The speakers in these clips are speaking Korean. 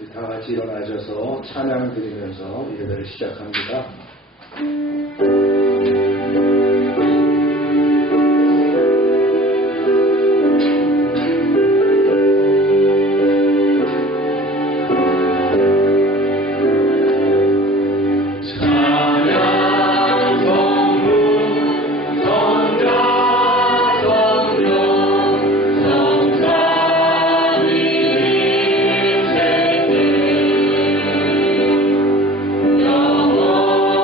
우리 다 같이 일어나셔서 찬양 드리면서 예배를 시작합니다. 영원히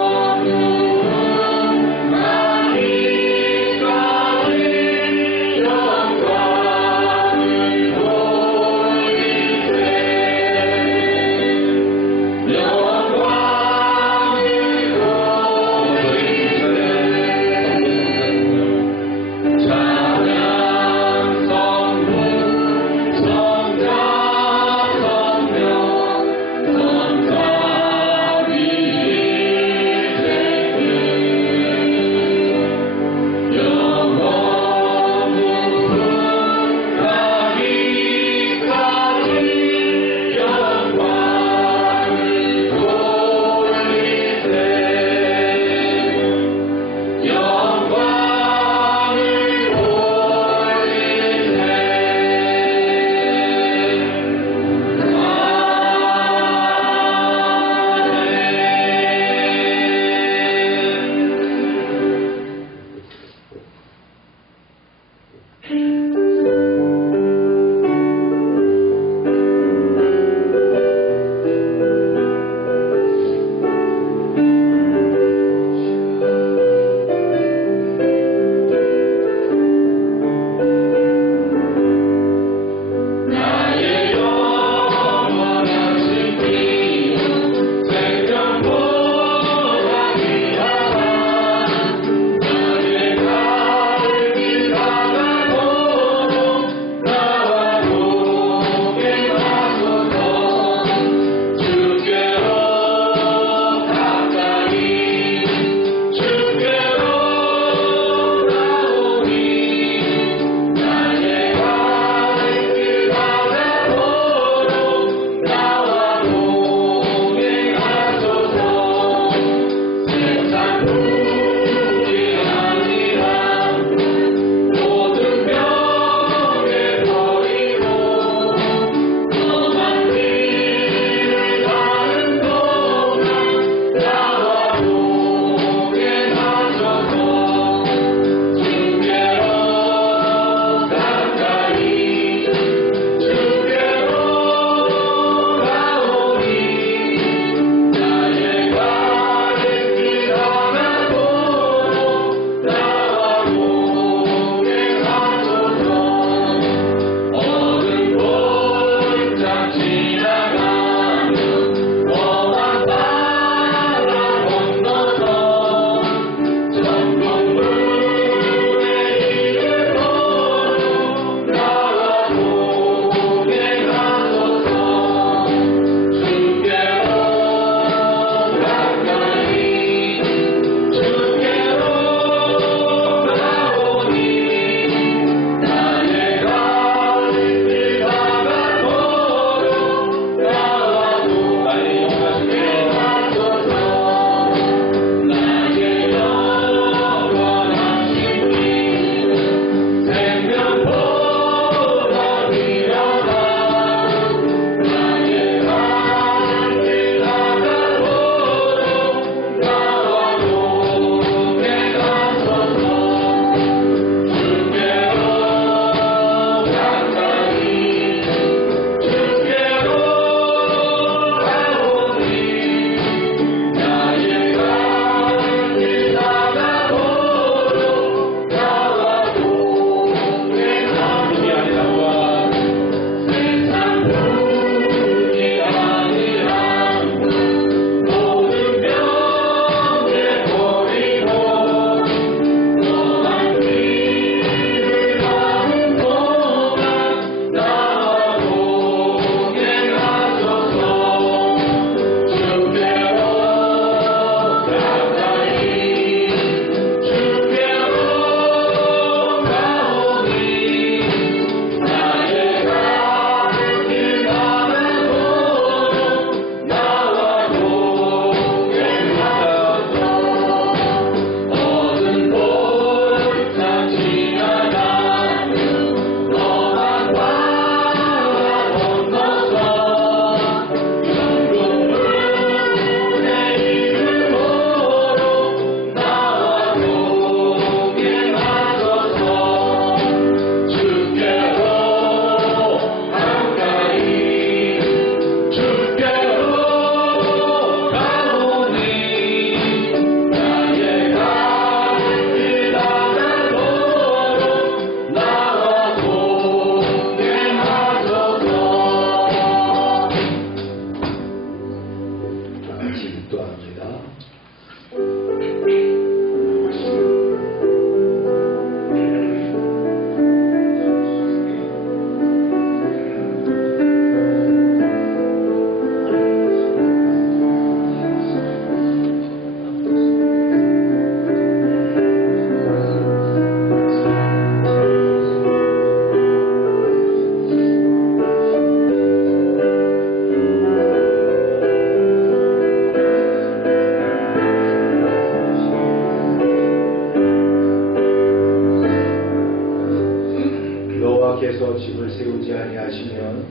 여호와께서 집을 세우지 아니하시면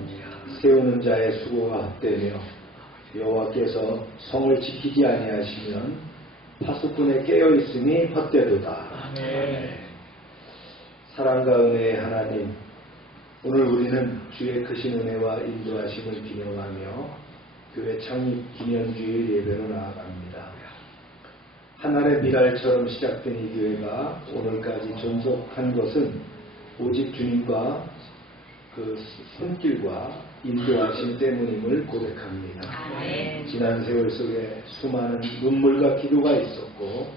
세우는 자의 수고가 헛되며 여호와께서 성을 지키지 아니하시면 파수꾼의 깨어있음이 헛되도다. 사랑과 은혜의 하나님, 오늘 우리는 주의 크신 은혜와 인도하심을 기념하며 교회 창립 기념주일 예배로 나아갑니다. 하늘의 미랄처럼 시작된 이 교회가 오늘까지 존속한 것은 오직 주님과 그 손길과 인도하심 때문임을 고백합니다. 지난 세월 속에 수많은 눈물과 기도가 있었고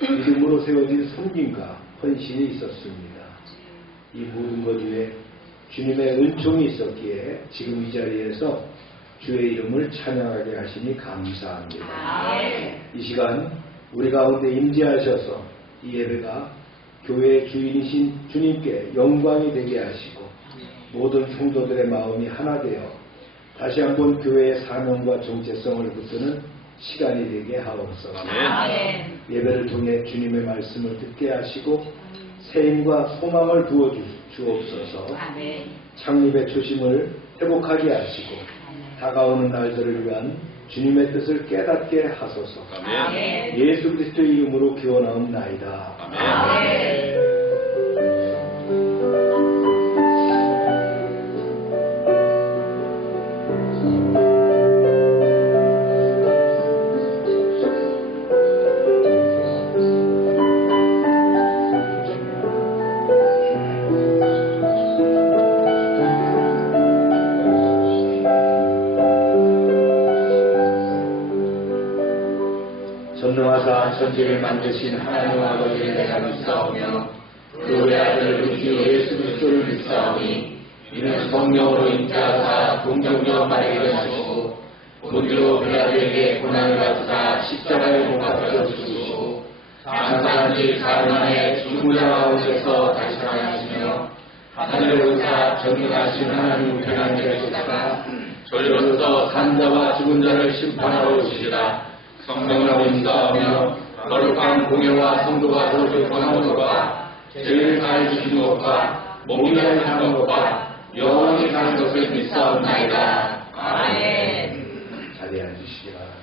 믿음으로 세워진 섬김과 헌신이 있었습니다. 이 모든 것 위에 주님의 은총이 있었기에 지금 이 자리에서 주의 이름을 찬양하게 하시니 감사합니다. 이 시간 우리 가운데 임재하셔서 이 예배가 교회의 주인이신 주님께 영광이 되게 하시고 모든 성도들의 마음이 하나 되어 다시 한번 교회의 사명과 정체성을 붙드는 시간이 되게 하옵소서. 예배를 통해 주님의 말씀을 듣게 하시고 세임과 소망을 부어 주옵소서. 창립의 초심을 회복하게 하시고 다가오는 날들을 위한 주님의 뜻을 깨닫게 하소서. 예수 그리스도의 이름으로 기원하옵나이다. 전능하사 천지를 만드신 하나님 아버지를 내가 믿사오며 그 외아들 우리 주 예수 그리스도를 믿사오니 이는 성령으로 임재하사 동정녀 마리아를 하시고 본디오 빌라도에게 고난을 받으사 십자가에 못 박혀 죽으시고 장사한 지 사흘 만에 죽은 자 가운데서 다시 살아나시며 하늘에 오르사 전능하신 하나님 우편에 계시다가 저리로서 산자와 죽은 자를 심판하러 오시리라. 성령으로 임사하며 거룩한 공예와 성도가 서로 권하는 것과 죄를 잘 주시는 것과 몸이 잘 사는 것과 영원히 사는 것을 믿사옵나이다. 아멘. 자리에 앉으시기 바랍니다.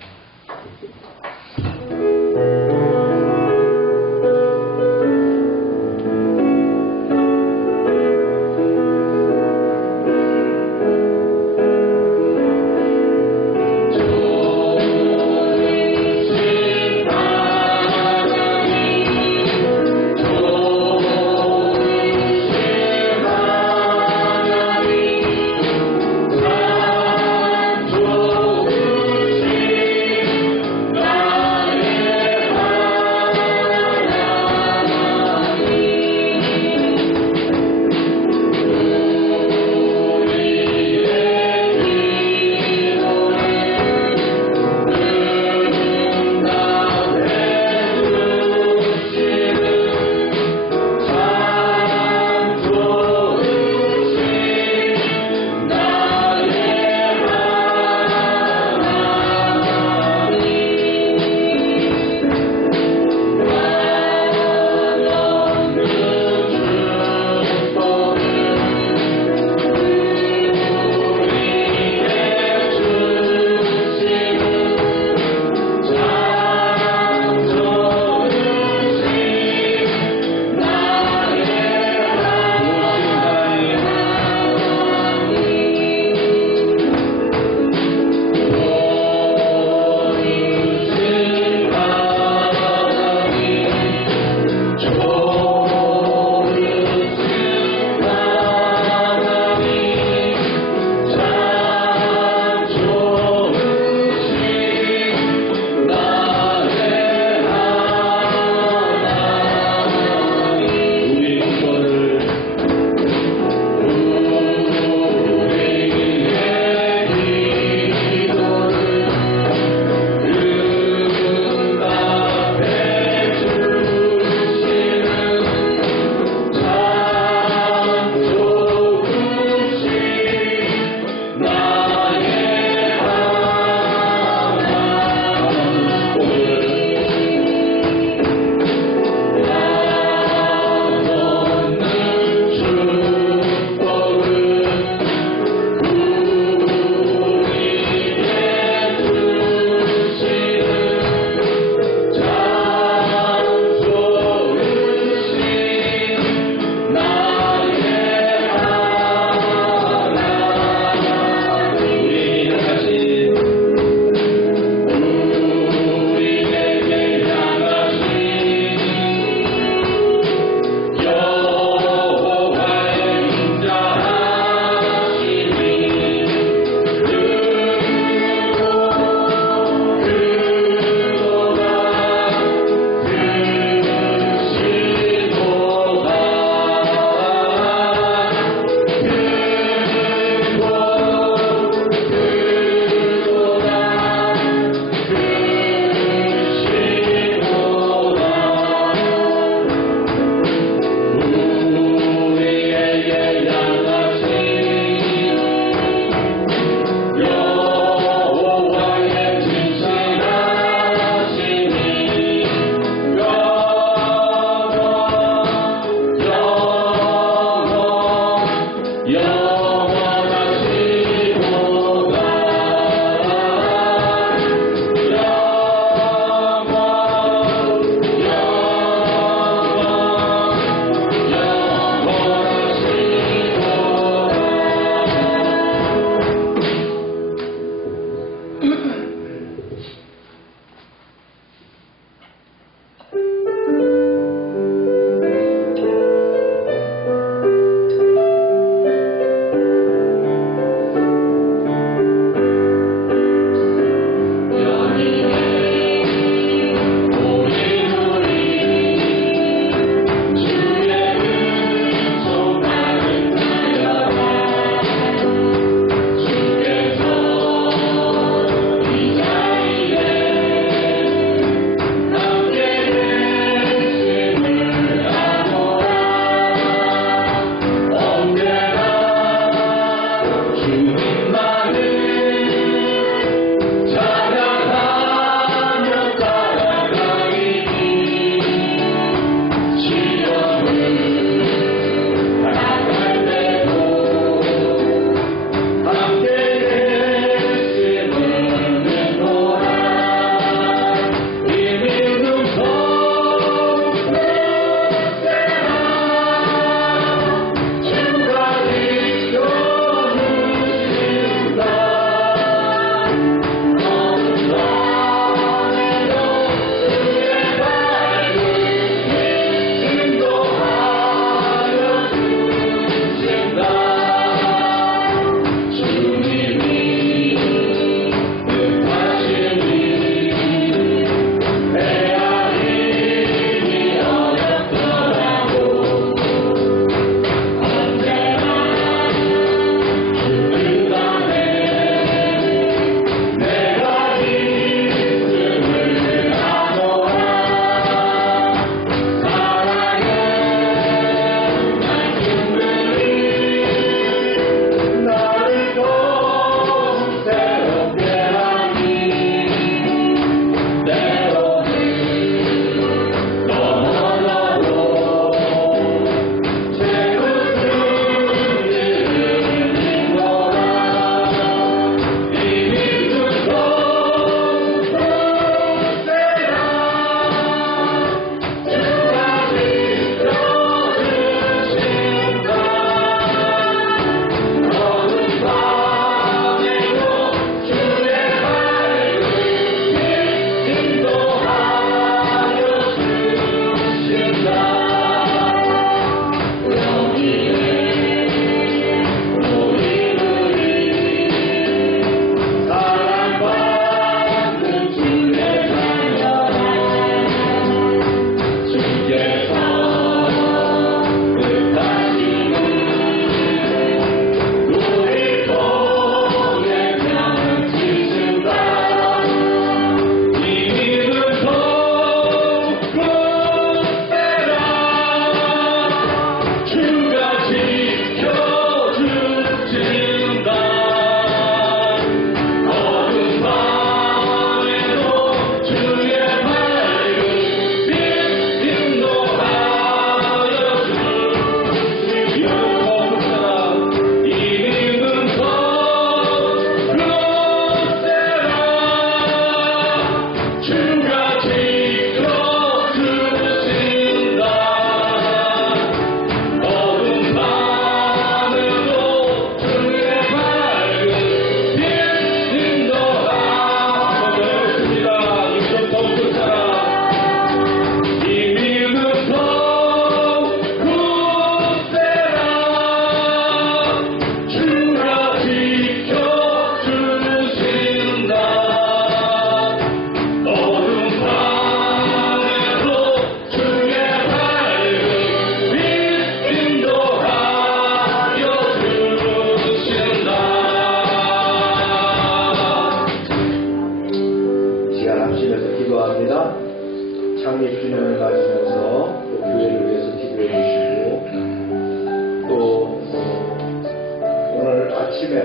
아침에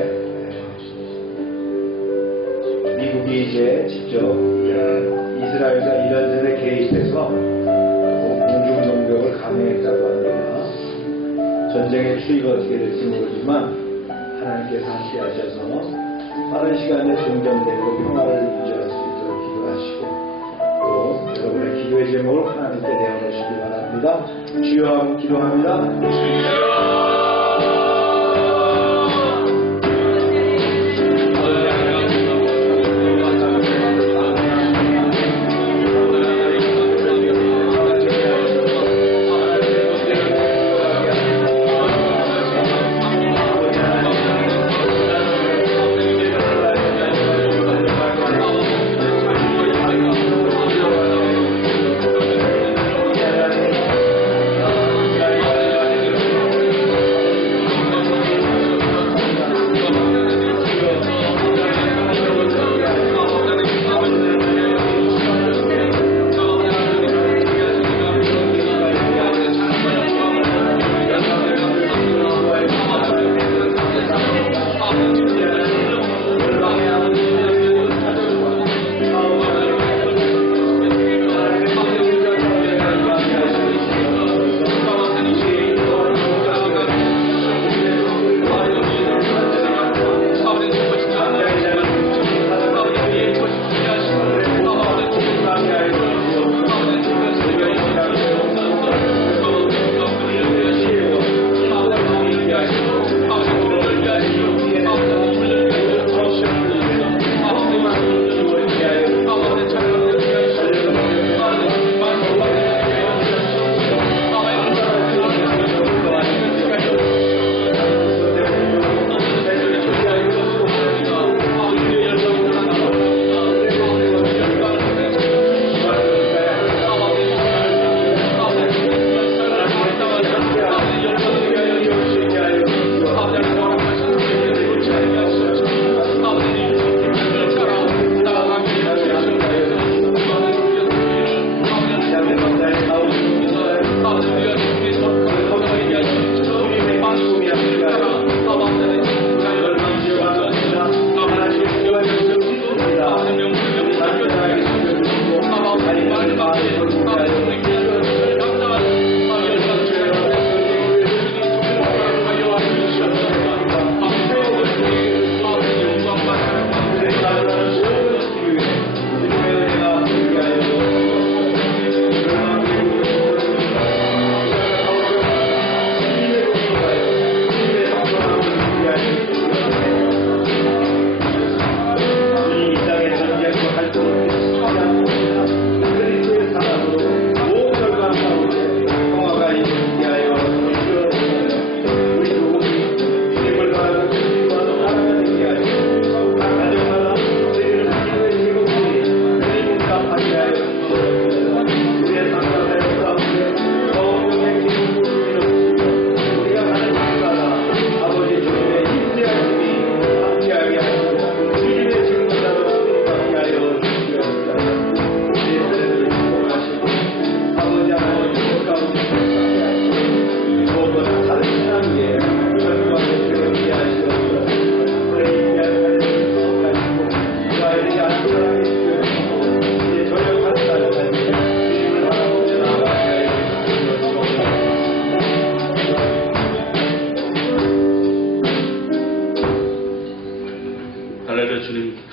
미국이 이제 직접 이스라엘과 이란 전에 개입해서 공중정벽을 감행했다고 합니다. 전쟁의 추이가 어떻게 될지 모르지만 하나님께서 함께 하셔서 빠른 시간에 종전되고 평화를 유지할 수 있도록 기도하시고 또 여러분의 기도의 제목을 하나님께 내어놓으시기 바랍니다. 주여 하고 기도합니다.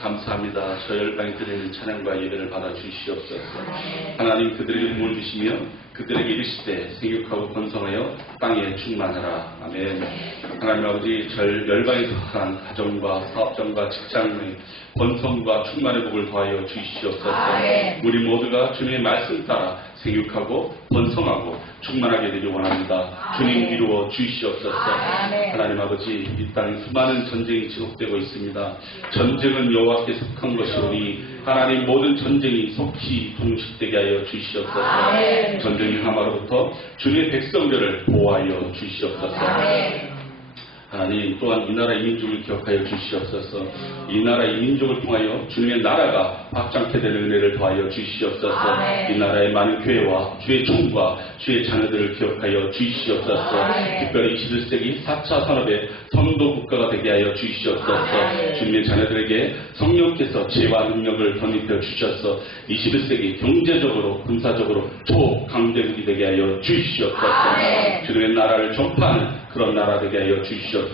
감사합니다. 저 열방에 드리는 찬양과 예배를 받아 주시옵소서. 하나님 그들에게 몸을 주시며 그들에게 이르시되 생육하고 번성하여 땅에 충만하라. 아멘. 하나님 아버지 절 열방에 속한 가정과 사업장과 직장의 번성과 충만의 복을 더하여 주시옵소서. 우리 모두가 주님의 말씀 따라 생육하고 번성하고 충만하게 되길 원합니다. 주님 이루어 주시옵소서. 하나님 아버지 이 땅에 수많은 전쟁이 지속되고 있습니다. 전쟁은 여호와께 속한 것이오니 하나님 모든 전쟁이 속히 종식되게 하여 주시옵소서. 전쟁의 하마로부터 주님의 백성들을 보호하여 주시옵소서. 하나님 또한 이 나라 이 민족을 기억하여 주시옵소서. 이 나라 이 민족을 통하여 주님의 나라가 확장케 되는 은혜를 더하여 주시옵소서. 이 나라의 많은 교회와 주의 종과 주의 자녀들을 기억하여 주시옵소서. 특별히 21세기 4차 산업의 선도 국가가 되게 하여 주시옵소서. 주님의 자녀들에게 성령께서 지혜와 능력을 덧입혀 주셔서 21세기 경제적으로 군사적으로 초강대국이 되게 하여 주시옵소서. 주님의 나라를 전파하는 그런 나라 되게 하여 주시옵소서.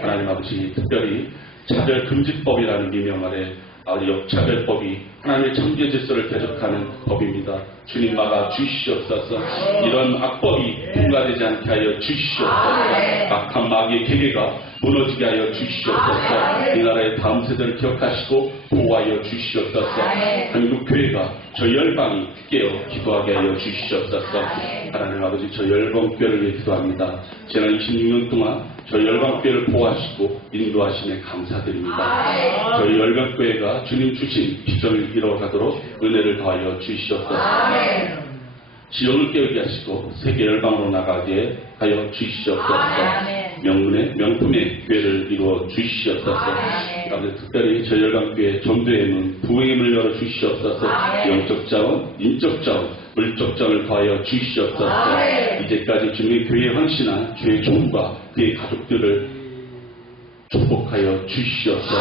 하나님 아버지 특별히 차별금지법이라는 미명 아래 역차별법이 하나님의 창조 질서를 대적하는 법입니다. 주님 막아 주시옵소서. 이런 악법이 통과되지 않게 하여 주시옵소서. 악한 마귀의 계계가 무너지게 하여 주시옵소서. 이 나라의 다음 세대를 기억하시고 보호하여 주시옵소서. 한국 교회가 저 열방이 깨어 기도하게 하여 주시옵소서. 하나님 아버지 저 열방교회를 위해 기도합니다. 지난 26년 동안 저 열방교회를 보호하시고 인도하심에 감사드립니다. 저희 열방교회가 주님 주신 비전을 이뤄가도록 은혜를 더하여 주시옵소서. 지역을 깨우게 하시고 세계 열방으로 나가게 하여 주시옵소서. 명품의 교회를 이루어 주시옵소서. 특별히 저희 열방교회 전도의 문, 부흥의 문을 열어 주시옵소서. 영적 자원, 인적 자원, 물적 자원을 더하여 주시옵소서. 이제까지 주님의 교회에 헌신한 주의 종과 그의 가족들을 축복하여 주시옵소서.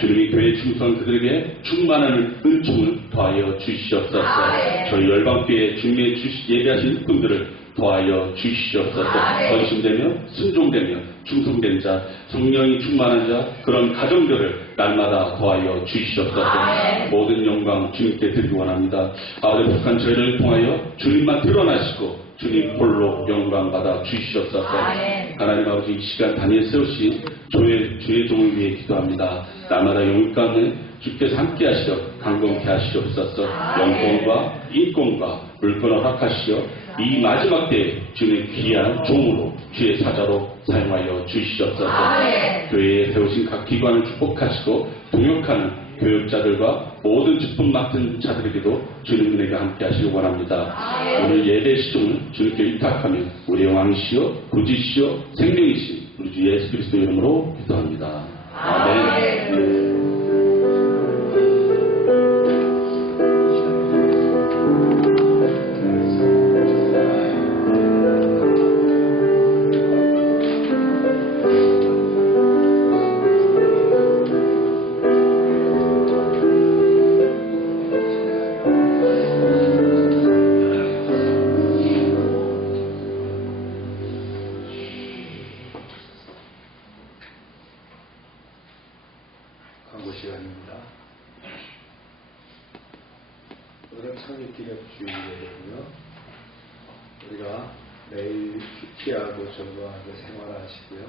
주님의 교회 충성 그들에게 충만한 은총을 더하여 주시옵소서. 저희 열방교회 주님의 예배하신 분들을 더하여 주시옵소서. 헌신되며 순종되며 충성된 자, 성령이 충만한 자, 그런 가정들을 날마다 더하여 주시옵소서. 모든 영광 주님께 드리기 원합니다. 아버지 북한 저희를 통하여 주님만 드러나시고 주님 홀로 영광 받아 주시옵소서. 하나님 아버지 이 시간 단위에 세우신 주의 종을 위해 기도합니다. 날마다 영육 가운데 주께서 함께 하시어 강건케 하시옵소서. 영권과 인권과 물권을 허락하시어 이 마지막 때에 주님의 귀한 종으로 주의 사자로 사용하여 주시옵소서. 교회에 세우신 각 기관을 축복하시고 동역하는 교육자들과 모든 직분 맡은 자들에게도 주님 은혜가 함께 하시기 원합니다. 오늘 예배 시종을 주님께 위탁하며 우리의 왕이시여 구주시여 생명이신 우리 주 예수 그리스도 이름으로 기도합니다. 아멘. 광고 시간입니다. 오늘은 창립기념주일이고요. 우리가 매일 큐티하고 전도하고 생활하시고요.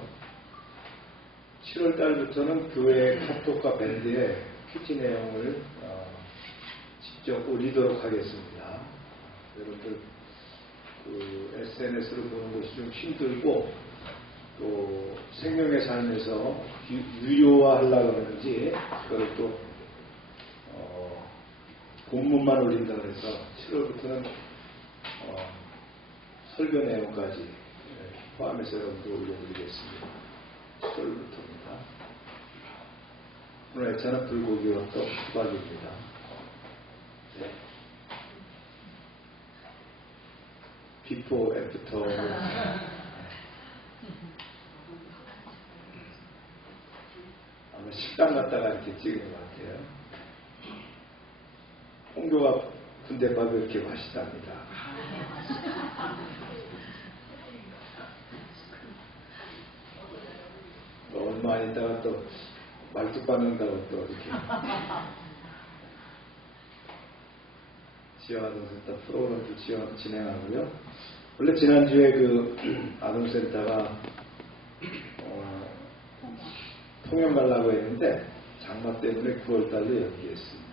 7월 달부터는 교회 카톡과 밴드에 큐티 내용을 직접 올리도록 하겠습니다. 여러분들 SNS로 보는 것이 좀 힘들고 또 생명의 삶에서 유료화하려고 하는지 그걸 또 본문만 올린다고 해서 7월부터는 설교 내용까지 포함해서 여러분들 올려드리겠습니다. 7월부터입니다. 오늘 애차는 불고기와 또 수박입니다. 네. 비포 애프터 아마 식당 갔다가 이렇게 찍은 것 같아요. 홍교가 군대밥이 이렇게 맛있답니다. 얼마 안 있다가 또 말뚝 받는다고 또 이렇게 지원 아동센터 프로그램도 진행하고요. 원래 지난주에 그 아동센터가 통영 가려고 했는데 장마 때문에 9월달로 연기했습니다.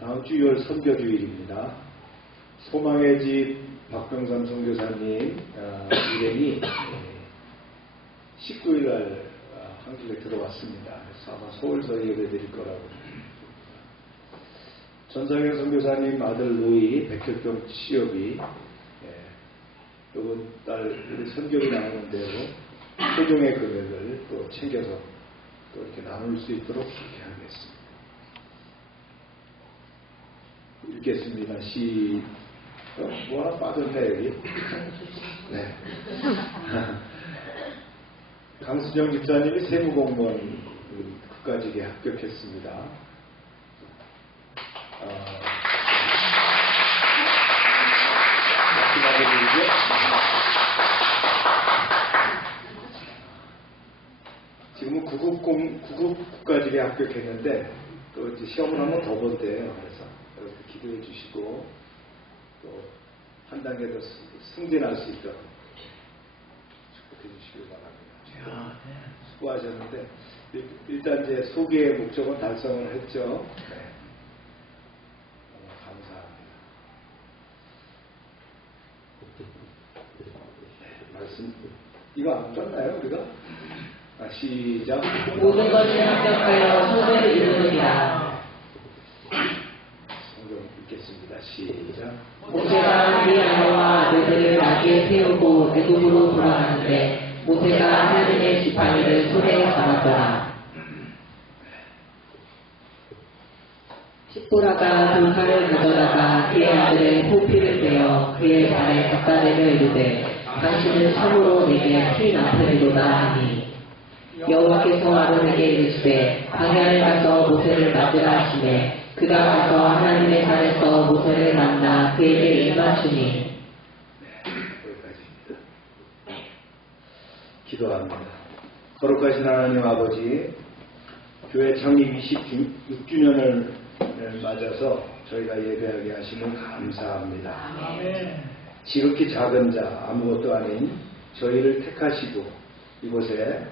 다음 주 6월 선교주일입니다. 소망의 집 박병삼 선교사님 일행이 19일날 한국에 들어왔습니다. 그래서 아마 서울서 예배드릴 거라고. 전상현 선교사님 아들 노이 백혈병 치료비 이번 달 우리 선교를 나오는 대로 최종의 금액을 또 챙겨서 또 이렇게 나눌 수 있도록 그렇게 하겠습니다. 읽겠습니다. 뭐 하나 빠졌네 여기. 네. 강수정 집사님이 세무공무원 국가직에 합격했습니다. 마지막으로 지금은 구급 국가직에 합격했는데 또 이제 시험을 한번 더 본대요. 그래서 여러분 기도해 주시고 또 한 단계 더 승진할 수 있도록 축복해 주시길 바랍니다. 수고하셨는데 일단 이제 소개의 목적은 달성을 했죠. 네. 너무 감사합니다. 네, 말씀 이거 안 끝나요 우리가? 시작. 모든 것을 합격하여 성전을 이루느니라. 성경 읽겠습니다. 시작. 모세가 네 아내와 아들들을 나귀에 세우고 애굽으로 돌아가는데 모세가 하나님의 지팡이를 손에 잡았더라. 십보라가 돌칼을 가져다가 그의 아들의 호피를 베어 그의 발에 갖다 대며 이르되 당신은 참으로 내게 피 나타내도다 하니 여호와께서 아론에게 이르시되 광야를 가서 모세를 맞으라 하시매 그가 가서 하나님의 산에서 모세를 만나 그에게 입맞추니. 여기까지입니다. 기도합니다. 거룩하신 하나님 아버지, 교회 창립 26주년을 맞아서 저희가 예배하게 하심을 감사합니다. 지극히 작은 자 아무것도 아닌 저희를 택하시고 이곳에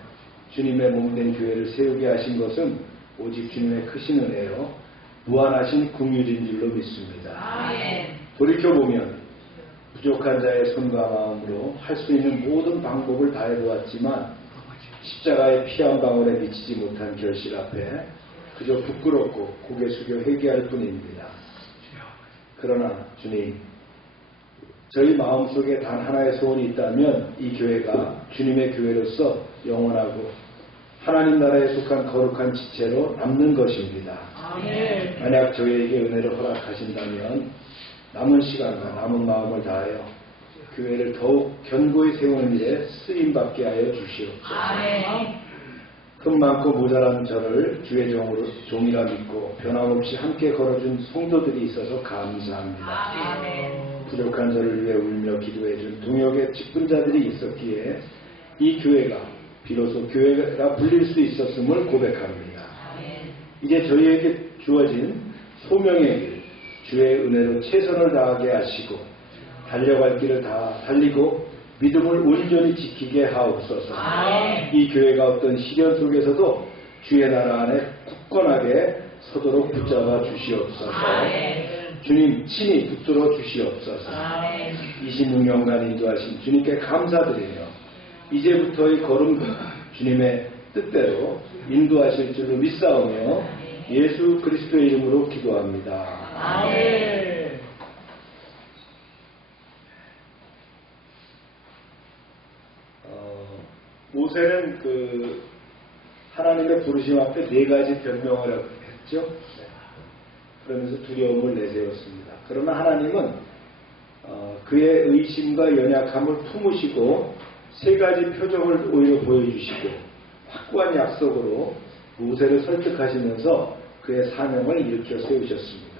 주님의 몸된 교회를 세우게 하신 것은 오직 주님의 크신 은혜요 무한하신 긍휼인 줄로 믿습니다. 돌이켜보면 부족한 자의 손과 마음으로 할 수 있는 모든 방법을 다해보았지만 십자가의 피 한 방울에 미치지 못한 결실 앞에 그저 부끄럽고 고개 숙여 회개할 뿐입니다. 그러나 주님, 저희 마음속에 단 하나의 소원이 있다면 이 교회가 주님의 교회로서 영원하고 하나님 나라에 속한 거룩한 지체로 남는 것입니다. 만약 저희에게 은혜를 허락하신다면 남은 시간과 남은 마음을 다하여 교회를 더욱 견고히 세우는 일에 쓰임받게 하여 주시옵소서. 흠 많고 모자란 저를 주의 종이라 믿고 변함없이 함께 걸어준 성도들이 있어서 감사합니다. 부족한 저를 위해 울며 기도해준 동역의 직분자들이 있었기에 이 교회가 비로소 교회가 불릴 수 있었음을 고백합니다. 이제 저희에게 주어진 소명의 길, 주의 은혜로 최선을 다하게 하시고 달려갈 길을 다 달리고 믿음을 온전히 지키게 하옵소서. 이 교회가 어떤 시련 속에서도 주의 나라 안에 굳건하게 서도록 붙잡아 주시옵소서. 주님 친히 붙들어 주시옵소서. 26년간 인도하신 주님께 감사드리며 이제부터의 걸음 주님의 뜻대로 인도하실 줄로 믿사오며 예수 그리스도의 이름으로 기도합니다. 모세는 하나님의 부르심 앞에 4가지 변명을 했죠. 그러면서 두려움을 내세웠습니다. 그러나 하나님은 그의 의심과 연약함을 품으시고 3가지 표정을 오히려 보여주시고 확고한 약속으로 모세를 설득하시면서 그의 사명을 일으켜 세우셨습니다.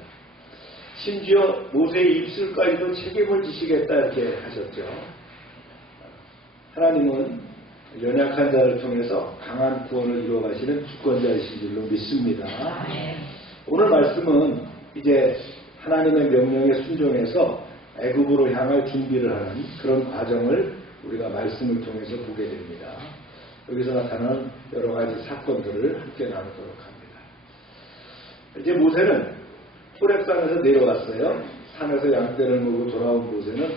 심지어 모세의 입술까지도 책임을 지시겠다 이렇게 하셨죠. 하나님은 연약한 자를 통해서 강한 구원을 이루어가시는 주권자이신 줄로 믿습니다. 오늘 말씀은 이제 하나님의 명령에 순종해서 애굽으로 향할 준비를 하는 그런 과정을 우리가 말씀을 통해서 보게 됩니다. 여기서 나타나는 여러 가지 사건들을 함께 나누도록 합니다. 이제 모세는 호렙산에서 내려왔어요. 산에서 양떼를 모고 돌아온 모세는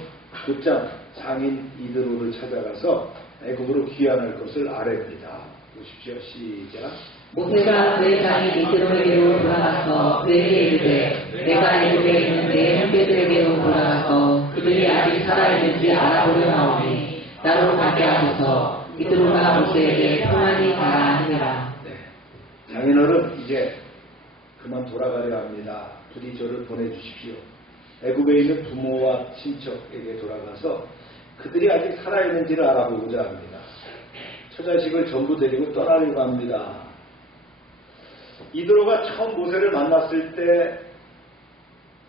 곧장 장인 이드로를 찾아가서 애굽으로 귀환할 것을 아뢰입니다. 보십시오. 시작. 모세가 그의 장인 이스라엘에게로 돌아가서 그에게 이르되 내가 애굽에 있는 내 형제들에게로 돌아가서 그들이 아직 살아있는지 알아보려 하오니 나로 가게 하소서. 이스라엘가 모세에게 평안히 가라 하니라. 장인어른 이제 그만 돌아가려 합니다. 부디 저를 보내주십시오. 애굽에 있는 부모와 친척에게 돌아가서 그들이 아직 살아있는지를 알아보고자 합니다. 처자식을 전부 데리고 떠나려고 합니다. 이드로가 처음 모세를 만났을 때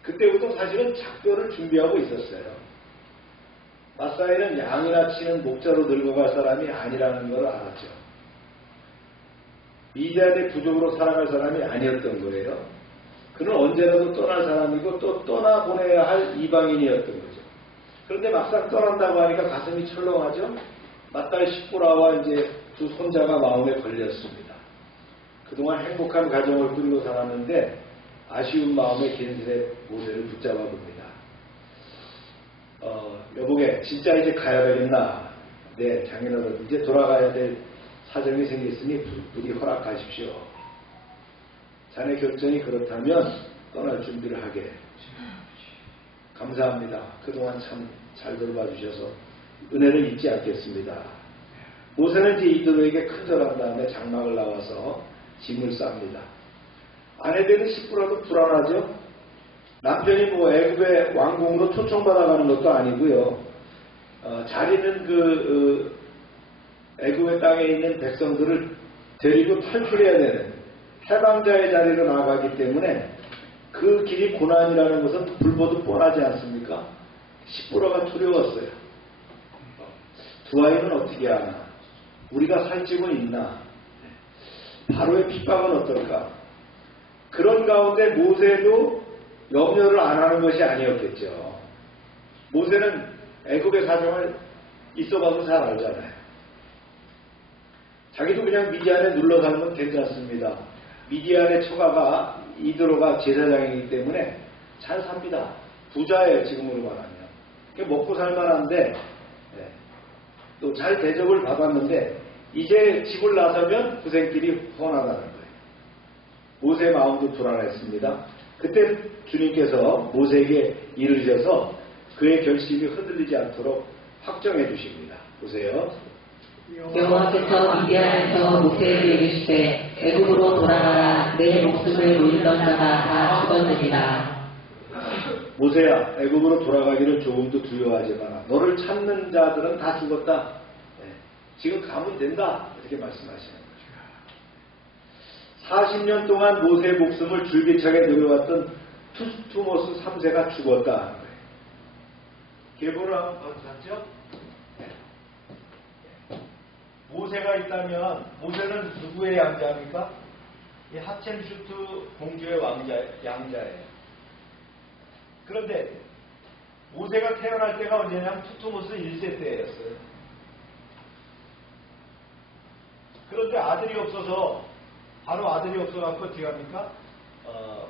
그때부터 사실은 작별을 준비하고 있었어요. 마사이는 양이나 치는 목자로 늙어갈 사람이 아니라는 걸 알았죠. 미디안의 부족으로 살아갈 사람이 아니었던 거예요. 그는 언제라도 떠날 사람이고 또 떠나보내야 할 이방인이었던 거죠. 그런데 막상 떠난다고 하니까 가슴이 철렁하죠. 맏딸 시보라와 이제 두 손자가 마음에 걸렸습니다. 그동안 행복한 가정을 꾸리고 살았는데 아쉬운 마음에 겐슬에 모세를 붙잡아 봅니다. 여보게 진짜 이제 가야 되겠나? 네, 장인어른 이제 돌아가야 될 사정이 생겼으니 부디 허락하십시오. 자네 결정이 그렇다면 떠날 준비를 하게. 감사합니다. 그동안 참 잘 돌봐주셔서 은혜를 잊지 않겠습니다. 모세는 이제 이드로에게 큰절한 다음에 장막을 나와서 짐을 쌉니다. 아내 되는 시부라도 불안하죠. 남편이 뭐 애굽의 왕궁으로 초청받아가는 것도 아니고요. 자리는 애굽의 땅에 있는 백성들을 데리고 탈출해야 되는 해방자의 자리로 나아가기 때문에 그 길이 고난이라는 것은 불보듯 뻔하지 않습니까? 시부라가 두려웠어요. 두 아이는 어떻게 하나? 우리가 살 집은 있나? 바로의 핍박은 어떨까? 그런 가운데 모세도 염려를 안 하는 것이 아니었겠죠. 모세는 애굽의 사정을 있어봐도 잘 알잖아요. 자기도 그냥 미디안에 눌러 살면 괜찮습니다. 미디안의 처가가 이드로가 제사장이기 때문에 잘 삽니다. 부자예요, 지금으로 말하면. 먹고 살만한데 또 잘 대접을 받았는데 이제 집을 나서면 고생길이 훤하다는 거예요. 모세의 마음도 불안했습니다. 그때 주님께서 모세에게 이르셔서 그의 결심이 흔들리지 않도록 확정해 주십니다. 보세요. 여호와께서 미디안에서 모세에게 이르시되 애굽으로 돌아가라. 내 목숨을 노리던 자가 다 죽었느니라. 모세야, 애굽으로 돌아가기를 조금도 두려워하지 마라. 너를 찾는 자들은 다 죽었다. 지금 가면 된다. 이렇게 말씀하시는 거죠. 40년 동안 모세의 목숨을 줄기차게 노려왔던 투스투모스 3세가 죽었다 하는 거예요. 계보를 한번 봤죠? 모세가 있다면 모세는 누구의 양자입니까? 이 하쳄슈트 공주의 양자예요. 그런데 모세가 태어날 때가 언제냐면 투투모스 1세 때였어요. 그런데 아들이 없어서 바로 아들이 없어갖고 어떻게 합니까?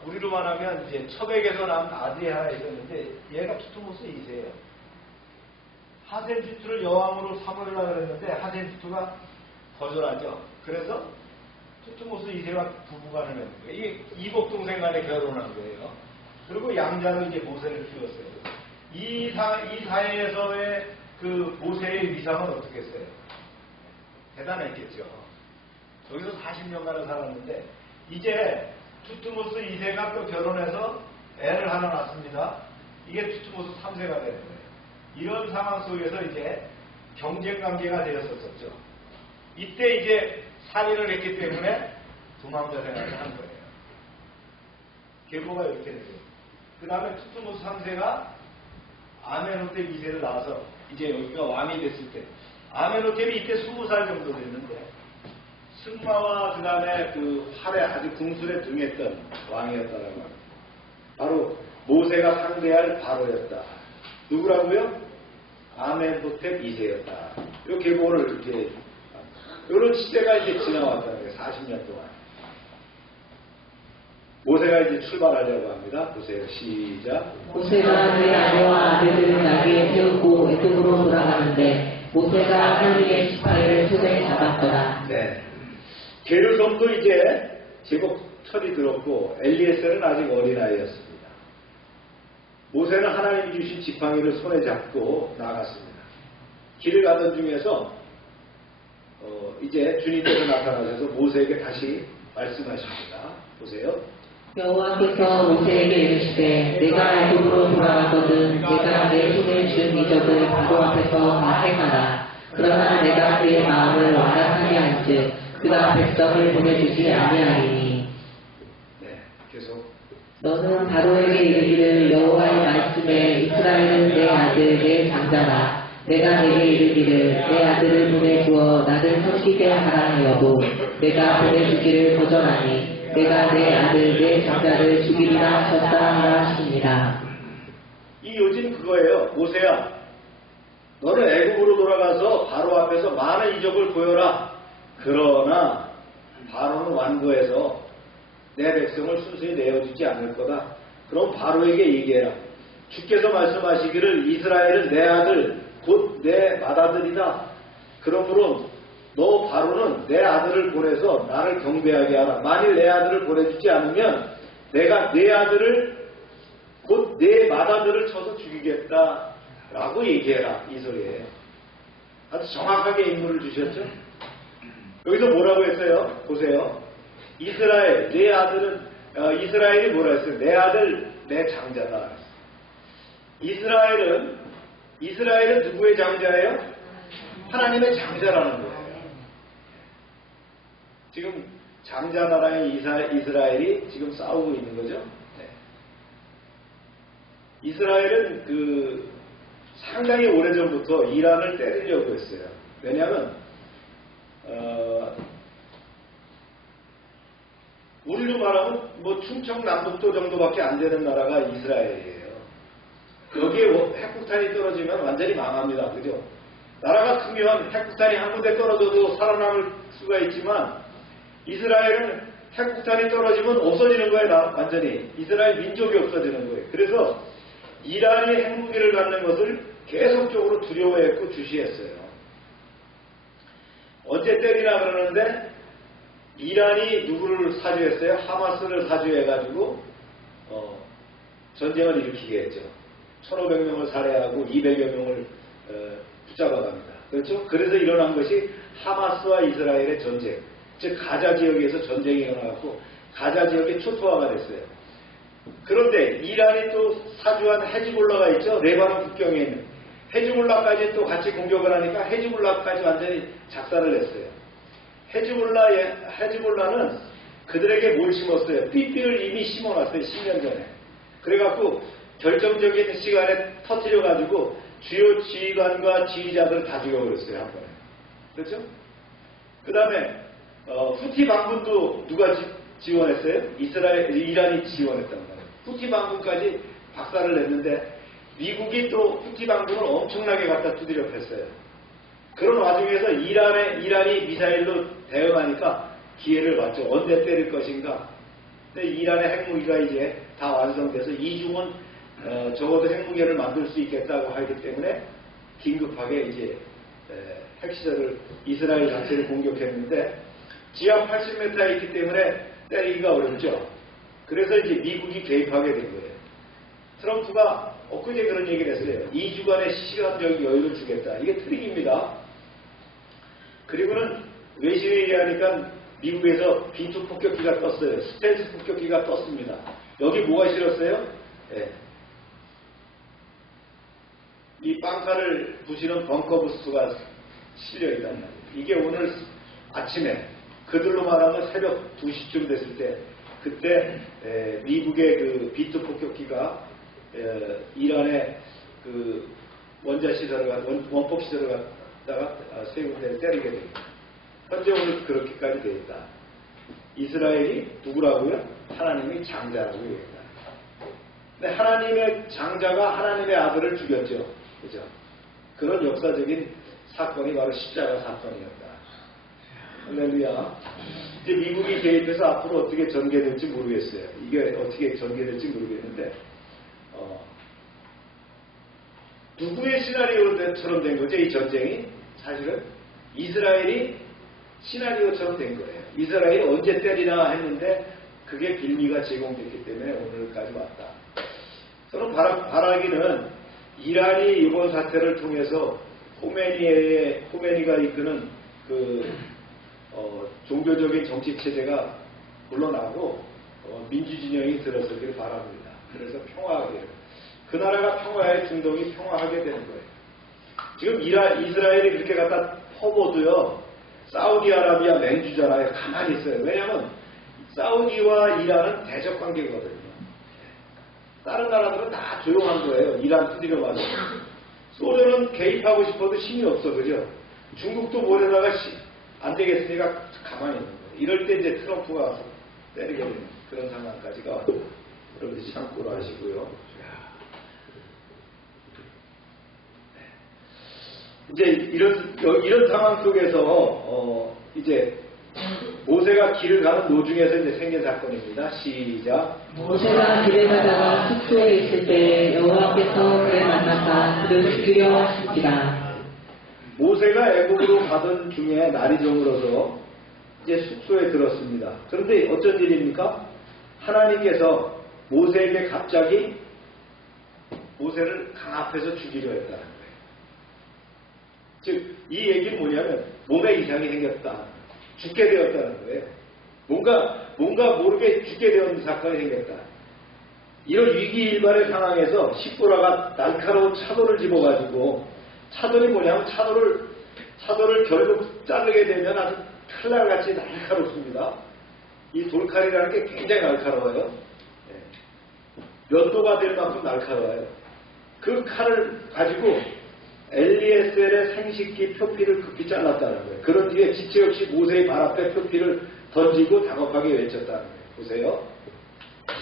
우리로 말하면 이제 첩에게서 난 아들이 하나 있었는데 얘가 투투모스 2세예요. 하센슈트를 여왕으로 삼으려고 그랬는데 하센슈트가 거절하죠. 그래서 투투모스 2세가 부부간을 맺는 거예요. 이게 이복 동생 간에 결혼한 거예요. 그리고 양자로 이제 모세를 키웠어요. 이 사회에서의 그 모세의 위상은 어떻겠어요? 대단했겠죠. 여기서 40년간을 살았는데 이제 투투모스 2세가 또 결혼해서 애를 하나 낳습니다. 이게 투투모스 3세가 되는 거예요. 이런 상황 속에서 이제 경쟁 관계가 되었었죠. 이때 이제 살인을 했기 때문에 도망자 생활을 한 거예요. 계보가 이렇게 되죠. 그 다음에 투투모스 3세가 아멘호텝 2세를 낳아서 이제 여기가 왕이 됐을 때 아멘호텝이 이때 20살 정도 됐는데 승마와 그 다음에 그 활에 아주 궁술에 등했던 왕이었다라고 합니다. 바로 모세가 상대할 바로였다. 누구라고요? 아멘호텝 2세였다. 이 계보를 이렇게 이런 시대가 이제 지나왔다는 거예요. 40년 동안. 모세가 이제 출발하려고 합니다. 보세요. 시작. 모세가 그의 아내와 아들을 나귀에 태우고 애굽으로 돌아가는데 모세가 하나님의 지파를 손에 잡았더라. 네. 게르솜도 이제 제법 철이 들었고 엘리에셀은 아직 어린아이였습니다. 모세는 하나님이 주신 지팡이를 손에 잡고 나갔습니다. 길을 가던 중에서 이제 주님께서 나타나셔서 모세에게 다시 말씀하십니다. 보세요. 여호와께서 모세에게 이르시되 내가 애굽으로 돌아가거든 내가 내 손에 준 이적을 바로 앞에서 다 행하라. 그러나 내가 그의 마음을 완악하게 한즉 그가 백성을 보내주지 아니하리니. 네, 계속. 너는 바로에게 이르기를 여호와의 말씀에 이스라엘은 내 아들 내 장자라. 내가 내게 이르기를 내 아들을 보내주어 나를 섬기게 하라 하여도 내가 보내주기를 거절하니 내가 내 아들 내 장자를 죽이리라 하셨다 하라 하시니라. 이 요즘 그거예요. 모세야, 너는 애굽으로 돌아가서 바로 앞에서 많은 이적을 보여라. 그러나 바로는 완고해서 내 백성을 순순히 내어주지 않을 거다. 그럼 바로에게 얘기해라. 주께서 말씀하시기를 이스라엘은 내 아들 곧 내 맏아들이다. 그러므로 너 바로는 내 아들을 보내서 나를 경배하게 하라. 만일 내 아들을 보내주지 않으면 내가 내 아들을 곧 내 맏아들을 쳐서 죽이겠다 라고 얘기해라. 이 소리예요. 아주 정확하게 인물을 주셨죠. 여기서 뭐라고 했어요? 보세요. 이스라엘 내 아들은 이스라엘이 뭐라 했어요? 내 아들 내 장자다. 이스라엘은 누구의 장자예요? 하나님의 장자라는 거예요. 지금 장자 나라의 이스라엘이 지금 싸우고 있는 거죠. 네. 이스라엘은 상당히 오래전부터 이란을 때리려고 했어요. 왜냐하면 우리로 말하면 충청 남북도 정도밖에 안 되는 나라가 이스라엘이에요. 여기에 핵폭탄이 떨어지면 완전히 망합니다. 그죠? 나라가 크면 핵폭탄이 한 군데 떨어져도 살아남을 수가 있지만 이스라엘은 핵폭탄이 떨어지면 없어지는 거예요. 완전히. 이스라엘 민족이 없어지는 거예요. 그래서 이란이 핵무기를 갖는 것을 계속적으로 두려워했고 주시했어요. 언제 때리나 그러는데 이란이 누구를 사주했어요? 하마스를 사주해가지고 전쟁을 일으키게 했죠. 1500명을 살해하고 200여 명을 붙잡아갑니다. 그렇죠? 그래서 일어난 것이 하마스와 이스라엘의 전쟁. 즉 가자 지역에서 전쟁이 일어나고 가자 지역이 초토화가 됐어요. 그런데 이란이 또 사주한 헤즈볼라가 있죠. 레바논 국경에 있는 헤즈볼라까지 또 같이 공격을 하니까 헤즈볼라까지 완전히 작살을 냈어요. 헤즈볼라는 그들에게 뭘 심었어요? 삐삐를 이미 심어놨어요. 10년 전에. 그래갖고 결정적인 시간에 터뜨려가지고 주요 지휘관과 지휘자들을 다 죽여버렸어요. 한 번에. 그렇죠? 그 다음에 후티 반군도 누가 지원했어요? 이란이 지원했단 말이에요. 후티 반군까지 박살을 냈는데 미국이 또 후티 반군을 엄청나게 갖다 두드려 팼어요. 그런 와중에서 이란이 미사일로 대응하니까 기회를 봤죠. 언제 때릴 것인가. 근데 이란의 핵무기가 이제 다 완성돼서 이중은 적어도 핵무기를 만들 수 있겠다고 하기 때문에 긴급하게 이제 핵시설을 이스라엘 자체를 공격했는데 지하 80m에 있기 때문에 때리기가 어렵죠. 그래서 이제 미국이 개입하게 된 거예요. 트럼프가 엊그제 그런 얘기를 했어요. 2주간의 시간적 여유를 주겠다. 이게 트릭입니다. 그리고는 외신에 의하니까 미국에서 B2 폭격기가 떴어요. 스텔스 폭격기가 떴습니다. 여기 뭐가 실었어요? 네. 이 빵카를 부시는 벙커부스가 실려있단 말이에요. 이게 오늘 아침에 그들로 말하면 새벽 2시쯤 됐을 때 그때 미국의 그 B2 폭격기가 이란의 그 원법 시설을 갖다가 세 군데를 때리게 됩니다. 현재 오늘 그렇게까지 되어 있다. 이스라엘이 누구라고요? 하나님이 장자라고 얘기합니다. 근데 하나님의 장자가 하나님의 아들을 죽였죠. 그죠? 그런 역사적인 사건이 바로 십자가 사건이었다. 할렐루야. 이제 미국이 개입해서 앞으로 어떻게 전개될지 모르겠어요. 이게 어떻게 전개될지 모르겠는데 누구의 시나리오처럼 된 거죠? 이 전쟁이 사실은 이스라엘이 시나리오처럼 된 거예요. 이스라엘이 언제 때리나 했는데 그게 빌미가 제공됐기 때문에 오늘까지 왔다. 저는 바라기는 이란이 이번 사태를 통해서 호메니가 이끄는 종교적인 정치 체제가 물러나고 민주진영이 들어서기를 바랍니다. 그래서 평화하게, 그 나라가 평화해 중동이 평화하게 되는 거예요. 지금 이스라엘이 그렇게 갖다 퍼보도요, 사우디아라비아 맹주잖아요. 가만히 있어요. 왜냐하면 사우디와 이란은 대적 관계거든요. 다른 나라들은 다 조용한 거예요. 이란 두드려 맞아요. 소련은 개입하고 싶어도 힘이 없어, 그죠? 중국도 모래다가 안 되겠으니까 가만히 있는 거예요. 이럴 때 이제 트럼프가 와서 때리게 되는 그런 상황까지가 왔고, 여러분들이 참고로 하시고요. 이제 이런 상황 속에서 이제 모세가 길을 가는 도중에서 이제 생긴 사건입니다. 시작. 모세가 길을 가다가 숙소에 있을 때 여호와께서 그를 만나사 그를 죽이려 하신지라. 모세가 애굽으로 가던 중에 날이 저물어서 이제 숙소에 들었습니다. 그런데 어쩐 일입니까? 하나님께서 모세에게 갑자기 모세를 강 앞에서 죽이려 했다는 거예요. 즉, 이 얘기는 뭐냐면 몸에 이상이 생겼다. 죽게 되었다는 거예요. 뭔가 모르게 죽게 되었는 사건이 생겼다. 이런 위기일반의 상황에서 십보라가 날카로운 차돌을 집어가지고, 차돌이 뭐냐면 차돌을 결국 자르게 되면 아주 칼날같이 날카롭습니다. 이 돌칼이라는 게 굉장히 날카로워요. 면도가 될 만큼 날카로워요. 그 칼을 가지고 엘리에셀의 생식기 표피를 급히 잘랐다는 거예요. 그런 뒤에 지체 없이 모세의 발 앞에 표피를 던지고 다급하게 외쳤다는 거예요. 보세요.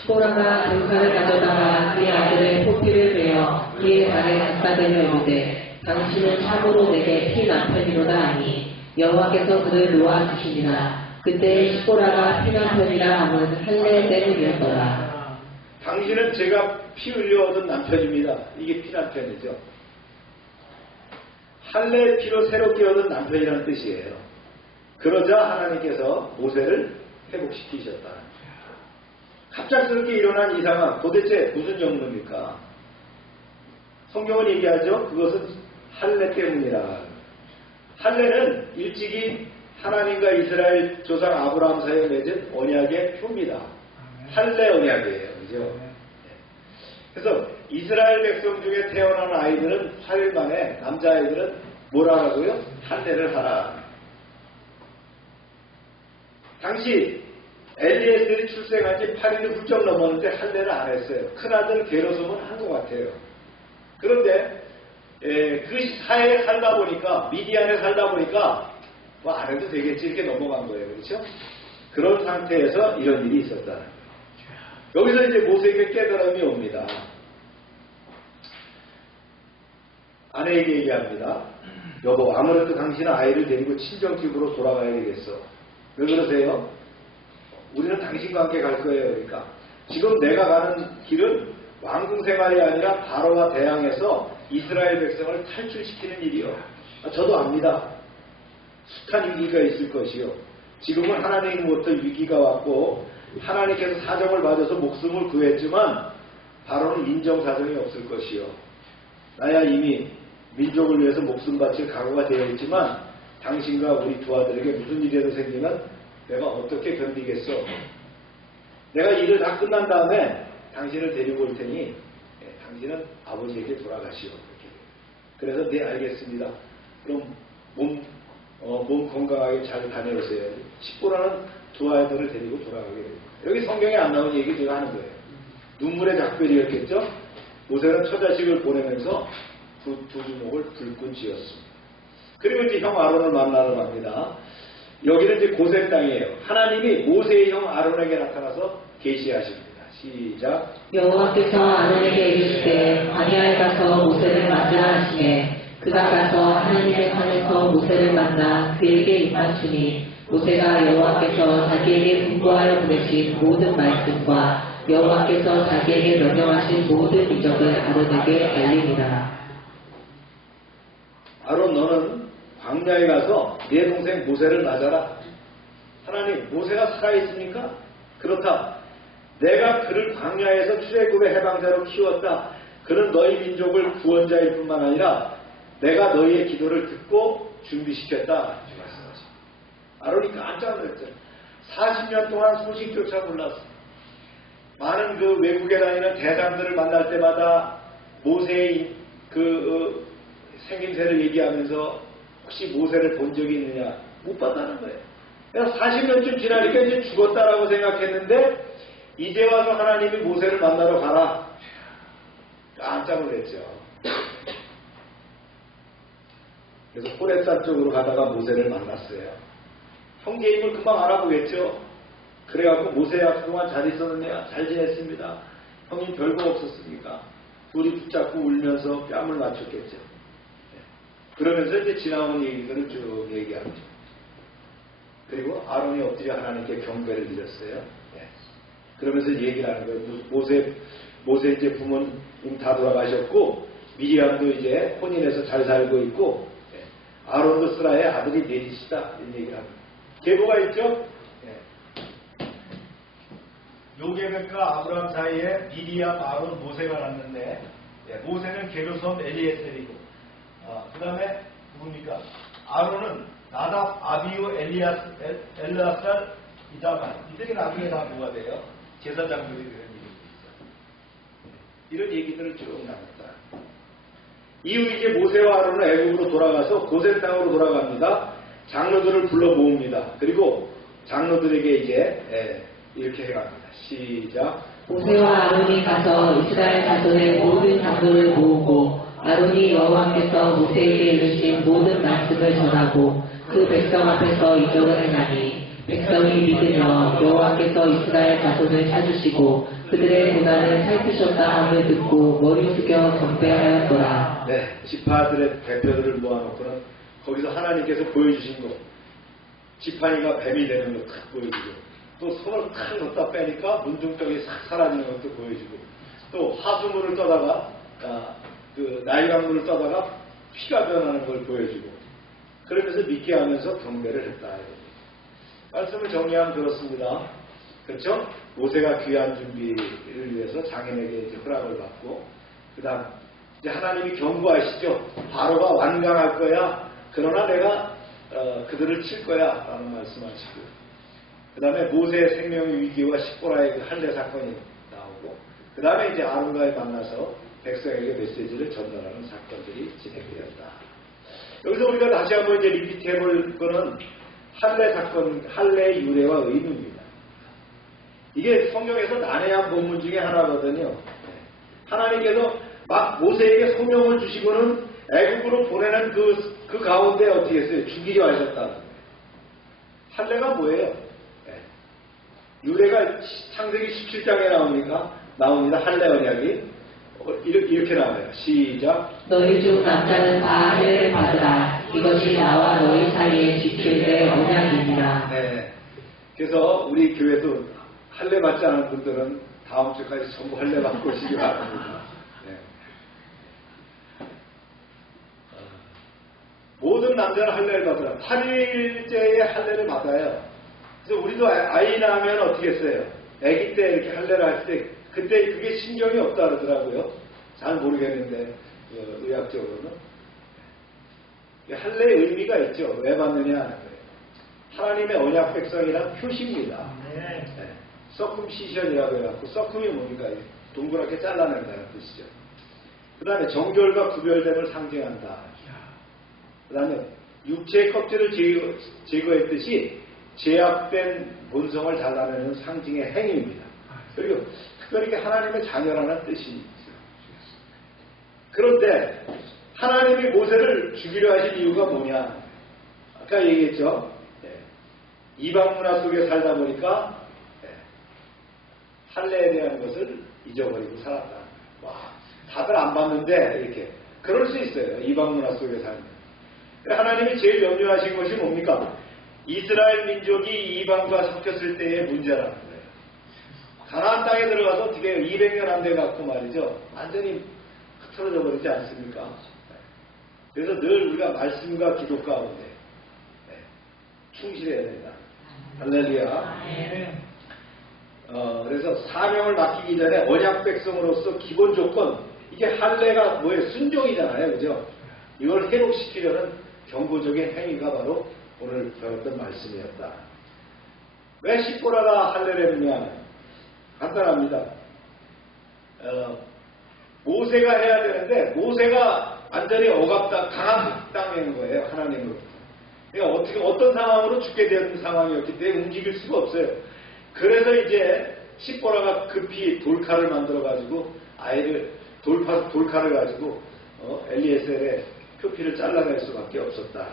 시보라가 등칼을 가져다가 그의 아들의 표피를 베어 그의 발에 갖다 대며 이르되 당신은 참으로 내게 피 남편이로다 하니 여호와께서 그를 놓아주시니라. 그때 시보라가 피 남편이라 함은 할례 때문이었더라. 당신은 제가 피 흘려 얻은 남편입니다. 이게 피 남편이죠. 할례의 피로 새롭게 얻은 남편이라는 뜻이에요. 그러자 하나님께서 모세를 회복시키셨다. 갑작스럽게 일어난 이 상황, 도대체 무슨 영문입니까? 성경은 얘기하죠. 그것은 할례 때문이라. 할례는 일찍이 하나님과 이스라엘 조상 아브라함 사이에 맺은 언약의 표입니다. 할례 언약이에요. 그죠? 그래서 이스라엘 백성 중에 태어난 아이들은 8일 만에, 남자아이들은 뭐라 하고요? 할례를 하라. 당시 엘리에셀이 출생한 지 8일이 훌쩍 넘었는데 할례를 안 했어요. 큰아들 게르솜은 한 것 같아요. 그런데 그 사회에 살다 보니까, 미디안에 살다 보니까 뭐 안 해도 되겠지 이렇게 넘어간 거예요. 그렇죠? 그런 상태에서 이런 일이 있었다. 여기서 이제 모세에게 깨달음이 옵니다. 아내에게 얘기합니다. 여보, 아무래도 당신은 아이를 데리고 친정집으로 돌아가야 되겠어. 왜 그러세요? 우리는 당신과 함께 갈 거예요. 그러니까 지금 내가 가는 길은 왕궁 생활이 아니라 바로와 대항해서 이스라엘 백성을 탈출시키는 일이요. 저도 압니다. 숱한 위기가 있을 것이요. 지금은 하나님으로부터 위기가 왔고 하나님께서 사정을 받아서 목숨을 구했지만 바로는 인정사정이 없을 것이요. 나야 이미 민족을 위해서 목숨 바칠 각오가 되어 있지만 당신과 우리 두 아들에게 무슨 일이라도 생기면 내가 어떻게 견디겠어. 내가 일을 다 끝난 다음에 당신을 데리고 올 테니 당신은 아버지에게 돌아가시오. 그래서 네, 알겠습니다. 그럼 몸 건강하게 잘 다녀오세요. 십보라는 두 아이들을 데리고 돌아가게 됩니다. 여기 성경에 안 나온 얘기 제가 하는 거예요. 눈물의 작별이었겠죠? 모세는 처자식을 보내면서 두 주먹을 불끈 쥐었습니다. 그리고 이제 형 아론을 만나러 갑니다. 여기는 이제 고센 땅이에요. 하나님이 모세의 형 아론에게 나타나서 계시하십니다. 시작. 여호와께서 아론에게 이르시되 광야에 가서 모세를 맞으라 하시매 그가 가서 하나님의 산에서 모세를 만나 그에게 입맞추니 모세가 여호와께서 자기에게 분부하여 보내신 모든 말씀과 여호와께서 자기에게 명령하신 모든 이적을 아론에게 알리니라. 아론, 너는 광야에 가서 내 동생 모세를 맞아라. 하나님, 모세가 살아있습니까? 그렇다. 내가 그를 광야에서 출애굽의 해방자로 키웠다. 그는 너희 민족을 구원자일 뿐만 아니라 내가 너희의 기도를 듣고 준비시켰다. 말씀하십니다. 아론이 깜짝 놀랐죠. 40년 동안 소식조차 몰랐어. 많은 그 외국에 다니는 대장들을 만날 때마다 모세의 생김새를 얘기하면서 혹시 모세를 본 적이 있느냐? 못 봤다는 거예요. 그래서 40년쯤 지나니까 이제 죽었다라고 생각했는데 이제 와서 하나님이 모세를 만나러 가라. 깜짝 놀랐죠. 그래서 호렙산 쪽으로 가다가 모세를 만났어요. 형제임을 금방 알아보겠죠. 그래갖고 모세야 그동안 잘 있었느냐? 잘 지냈습니다. 형님 별거 없었습니까? 둘이 붙잡고 울면서 뺨을 맞췄겠죠. 그러면서 이제 지나온 얘기들을 쭉 얘기하죠. 그리고 아론이 엎드려 하나님께 경배를 드렸어요. 그러면서 얘기를 하는 거예요. 모세 이제 부모님 다 돌아가셨고 미리암도 이제 혼인해서 잘 살고 있고 아론도 스라의 아들이 넷이시다 이런 얘기를 합니다. 계보가 있죠. 요게벳과 아브라함 사이에 미리암, 아론, 모세가 났는데 모세는 게르솜 엘리에셀이고 그 다음에 누굽니까? 아론은 나답, 아비우, 엘르아살, 이다만 이들이 나중에 다 뭐가 돼요? 제사장들이 되는 일이 있어요. 이런 얘기들을 쭉 나눴다. 이후 이제 모세와 아론은 애굽으로 돌아가서 고센 땅으로 돌아갑니다. 장로들을 불러 모읍니다. 그리고 장로들에게 이제 이렇게 해갑니다. 시작. 모세와 아론이 가서 이스라엘 자손의 모든 장로를 모으고 아론이 여호와께서 모세에게 이르신 모든 말씀을 전하고 그 백성 앞에서 이적을 행하니 백성이 믿으며 여호와께서 이스라엘 자손을 찾으시고 그들의 고난을 살피셨다 함을 듣고 머리 숙여 경배하였더라. 네, 지파들의 대표들을 모아놓고는 거기서 하나님께서 보여주신 것, 지팡이가 뱀이 되는 것 탁 보여주고, 또 손을 탁 넣다 빼니까 문둥병이 싹 사라지는 것도 보여주고, 또 하수물을 떠다가 그 나일강물을 떠다가 피가 변하는 걸 보여주고, 그러면서 믿게 하면서 경배를 했다. 말씀을 정리하면 그렇습니다. 그렇죠? 모세가 귀한 준비를 위해서 장인에게 이제 허락을 받고, 그 다음 이제 하나님이 경고하시죠. 바로가 완강할 거야. 그러나 내가 그들을 칠 거야. 라는 말씀하시고, 그 다음에 모세의 생명의 위기와 십보라의 그 할례 사건이 나오고, 그 다음에 이제 아론과에 만나서 백성에게 메시지를 전달하는 사건들이 진행되었다. 여기서 우리가 다시 한번 이제 리피트 해볼 거는 할례 사건, 할례의 유래와 의미입니다. 이게 성경에서 난해한 본문 중에 하나거든요. 하나님께서 막 모세에게 소명을 주시고는 애국으로 보내는 그 가운데 어떻게 했어요? 죽이려 하셨다는 거예요. 할례가 뭐예요? 유래가 창세기 17장에 나옵니다. 할례 언약이 이렇게 나와요. 시작. 너희 중 남자는 다 할례를 받으라. 이것이 나와 너희 사이에 지킬 내 언약이니라. 네. 그래서 우리 교회도 할례 받지 않은 분들은 다음 주까지 전부 할례 받고 오시기 바랍니다. 네. 모든 남자는 할례를 받으라. 8일째에 할례를 받아요. 그래서 우리도 아이 낳으면 어떻게 했어요? 아기 때 이렇게 할례를 할 때 그때 그게 신경이 없다 그러더라고요. 잘 모르겠는데 의학적으로는 할례의 의미가 있죠. 왜 받느냐 하는 거예요. 하나님의 언약 백성이란 표시입니다. 네. 서쿰시션이라고 해갖고 서쿰이 뭡니까? 동그랗게 잘라낸다는 뜻이죠. 그 다음에 정결과 구별됨을 상징한다. 그 다음에 육체의 껍질을 제거했듯이 제약된 본성을 잘라내는 상징의 행위입니다. 그리고 특별히 하나님의 자녀라는 뜻이 있어요. 그런데 하나님이 모세를 죽이려 하신 이유가 뭐냐? 아까 얘기했죠. 이방 문화 속에 살다 보니까 할례에 대한 것을 잊어버리고 살았다. 와, 다들 안 봤는데 이렇게 그럴 수 있어요. 이방 문화 속에 살면. 하나님이 제일 염려하신 것이 뭡니까? 이스라엘 민족이 이방과 섞였을 때의 문제라는 거예요. 가나안 땅에 들어가서 어떻게 200년 안 돼 갖고 말이죠. 완전히 흐트러져 버리지 않습니까? 그래서 늘 우리가 말씀과 기도 가운데 충실해야 된다. 할렐루야. 그래서 사명을 맡기기 전에 언약 백성으로서 기본 조건, 이게 할례가 뭐예요? 순종이잖아요. 그죠? 이걸 회복시키려는 경고적인 행위가 바로 오늘 배웠던 말씀이었다. 왜 십보라가 할례를 했느냐? 간단합니다. 모세가 해야 되는데 모세가 완전히 억압당, 강압당하는 거예요. 하나님으로부터. 그러니까 어떤 상황으로 죽게 되는 상황이었기 때문에 움직일 수가 없어요. 그래서 이제 십보라가 급히 돌칼을 만들어가지고 아이를 돌칼을 가지고 엘리에셀의 표피를 잘라낼 수밖에 없었다.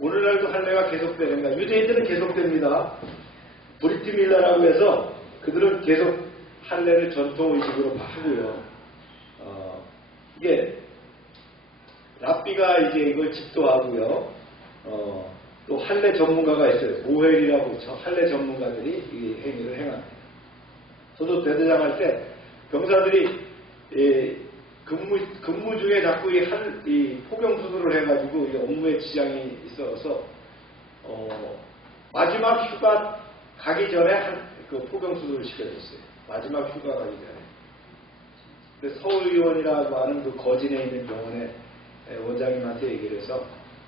오늘날도 할례가 계속되는가? 유대인들은 계속됩니다. 브리트 밀라라고 해서 그들은 계속 할례를 전통의식으로 하고요. 이게 랍비가 이제 이걸 집도하고요. 또 할례 전문가가 있어요. 모헬이라고 할례 전문가들이 이 행위를 행합니다. 저도 대대장 할 때 병사들이 근무 중에 자꾸 이 포경 수술을 해가지고 이 업무에 지장이 있어서 마지막 휴가 가기 전에 그 포경 수술을 시켜줬어요. 마지막 휴가 가기 전에. 서울의원이라고 하는 그 거진에 있는 병원에 원장님한테 얘기를 해서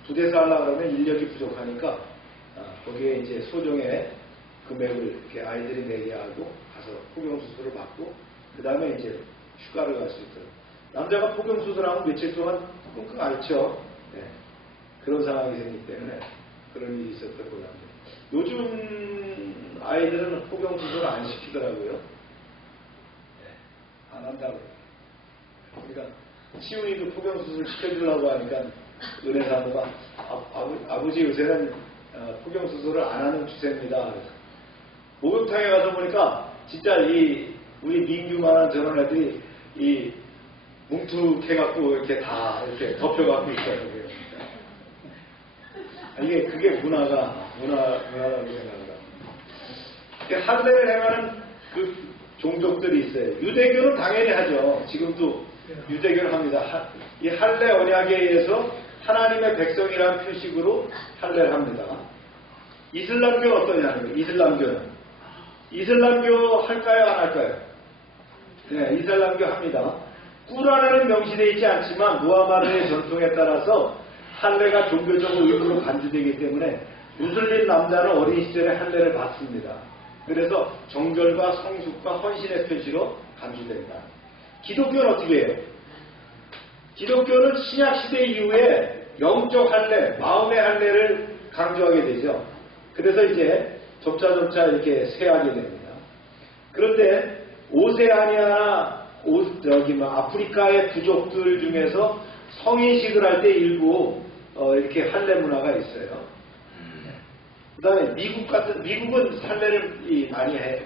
부대사 하려고 그러면 인력이 부족하니까 거기에 이제 소정의 금액을 이렇게 아이들이 내게 하고 가서 포경 수술을 받고 그 다음에 이제 휴가를 갈 수 있도록. 남자가 포경 수술하면 며칠 동안 끙끙 앓죠. 네. 그런 상황이 생기기 때문에 그런 일이 있었던 것 같아요. 요즘 아이들은 포경 수술을 안 시키더라고요. 네. 안 한다고. 그러니까 시훈이도 포경 수술 시켜주려고 하니까 은혜 사모가 아버지 요새는 포경 수술을 안 하는 추세입니다. 목욕탕에 가서 보니까 진짜 우리 민규만한 저런 애들이 이 뭉툭해갖고 이렇게 다 이렇게 덮여갖고 있더라고요. 그게 문화라고 생각합니다. 할례를 행하는 그 종족들이 있어요. 유대교는 당연히 하죠. 지금도 유대교를 합니다. 이 할례 언약에 의해서 하나님의 백성이라는 표식으로 할례를 합니다. 이슬람교는 어떠냐는 거예요. 이슬람교 할까요? 안 할까요? 네, 이슬람교 합니다. 꾸란에는 명시되어 있지 않지만 무하마드의 전통에 따라서 할례가 종교적 의무로 간주되기 때문에 무슬림 남자는 어린 시절에 할례를 받습니다. 그래서 정결과 성숙과 헌신의 표시로 간주된다. 기독교는 어떻게 해요? 기독교는 신약시대 이후에 영적 할례, 마음의 할례를 강조하게 되죠. 그래서 이제 점차 이렇게 쇠하게 됩니다. 그런데 오세아니아나 아프리카의 부족들 중에서 성인식을 할 때 일부 이렇게 할례 문화가 있어요. 그 다음에 미국은 할례를 많이 해.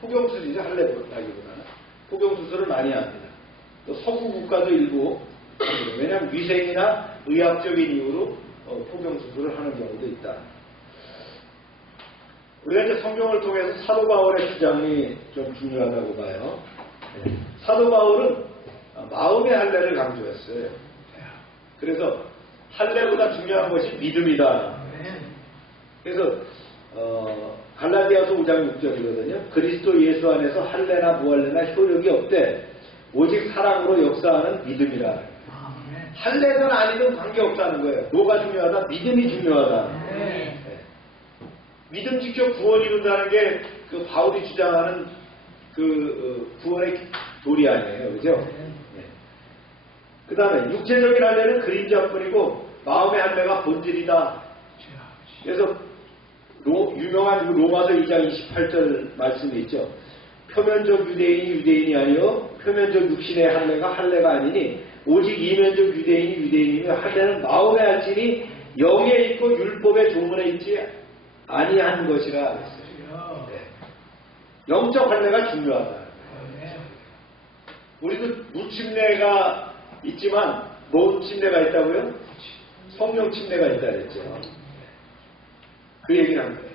포경수술이죠. 할례보다기보다는. 포경수술을 많이 합니다. 또 서구 국가도 일부 합니다. 왜냐하면 위생이나 의학적인 이유로 포경수술을 하는 경우도 있다. 우리가 이제 성경을 통해서 사도 바울의 주장이 좀 중요하다고 봐요. 사도 바울은 마음의 할례를 강조했어요. 그래서 할례보다 중요한 것이 믿음이다. 그래서 갈라디아서 5장 6절이거든요. 그리스도 예수 안에서 할례나 무할례나 효력이 없대. 오직 사랑으로 역사하는 믿음이라. 할례든 아니든 관계없다는 거예요. 뭐가 중요하다? 믿음이 중요하다. 믿음 지켜 구원 이룬다는 게 그 바울이 주장하는 그 구원의 도리 아니에요. 그죠? 네. 그 다음에 육체적인 할례는 그림자뿐이고 마음의 할례가 본질이다. 그래서 유명한 로마서 2장 28절 말씀이 있죠. 표면적 유대인이 아니요 표면적 육신의 할례가 할례가 아니니 오직 이면적 유대인이며 할례는 마음에 할지니 영에 있고 율법의 조문에 있지 아니한 것이라 했어요. 네. 영적 할례가 중요하다. 우리도 무침례가 있지만 뭐 침례가 있다고요? 성령 침례가 있다 그랬죠. 그 얘기를 한 거예요.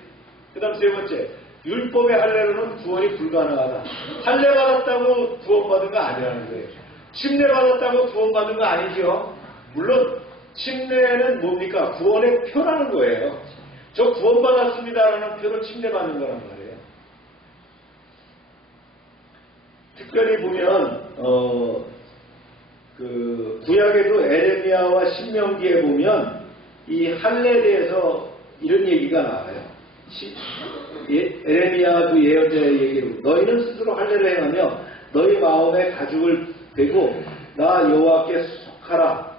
그 다음 세 번째, 율법의 할례로는 구원이 불가능하다. 할례 받았다고 구원받은 거 아니라는 거예요. 침례받았다고 구원받은 거 아니죠. 물론 침례는 뭡니까? 구원의 표라는 거예요. 저 구원받았습니다라는 표로 침례받는 거란 말이에요. 특별히 보면 그 구약에도 에레미야와 신명기에 보면 이 할례에 대해서 이런 얘기가 나와요. 에레미야 그 예언자의 얘기로 너희는 스스로 할례를 행하며 너희 마음에 가죽을 베고 나 여호와께 속하라.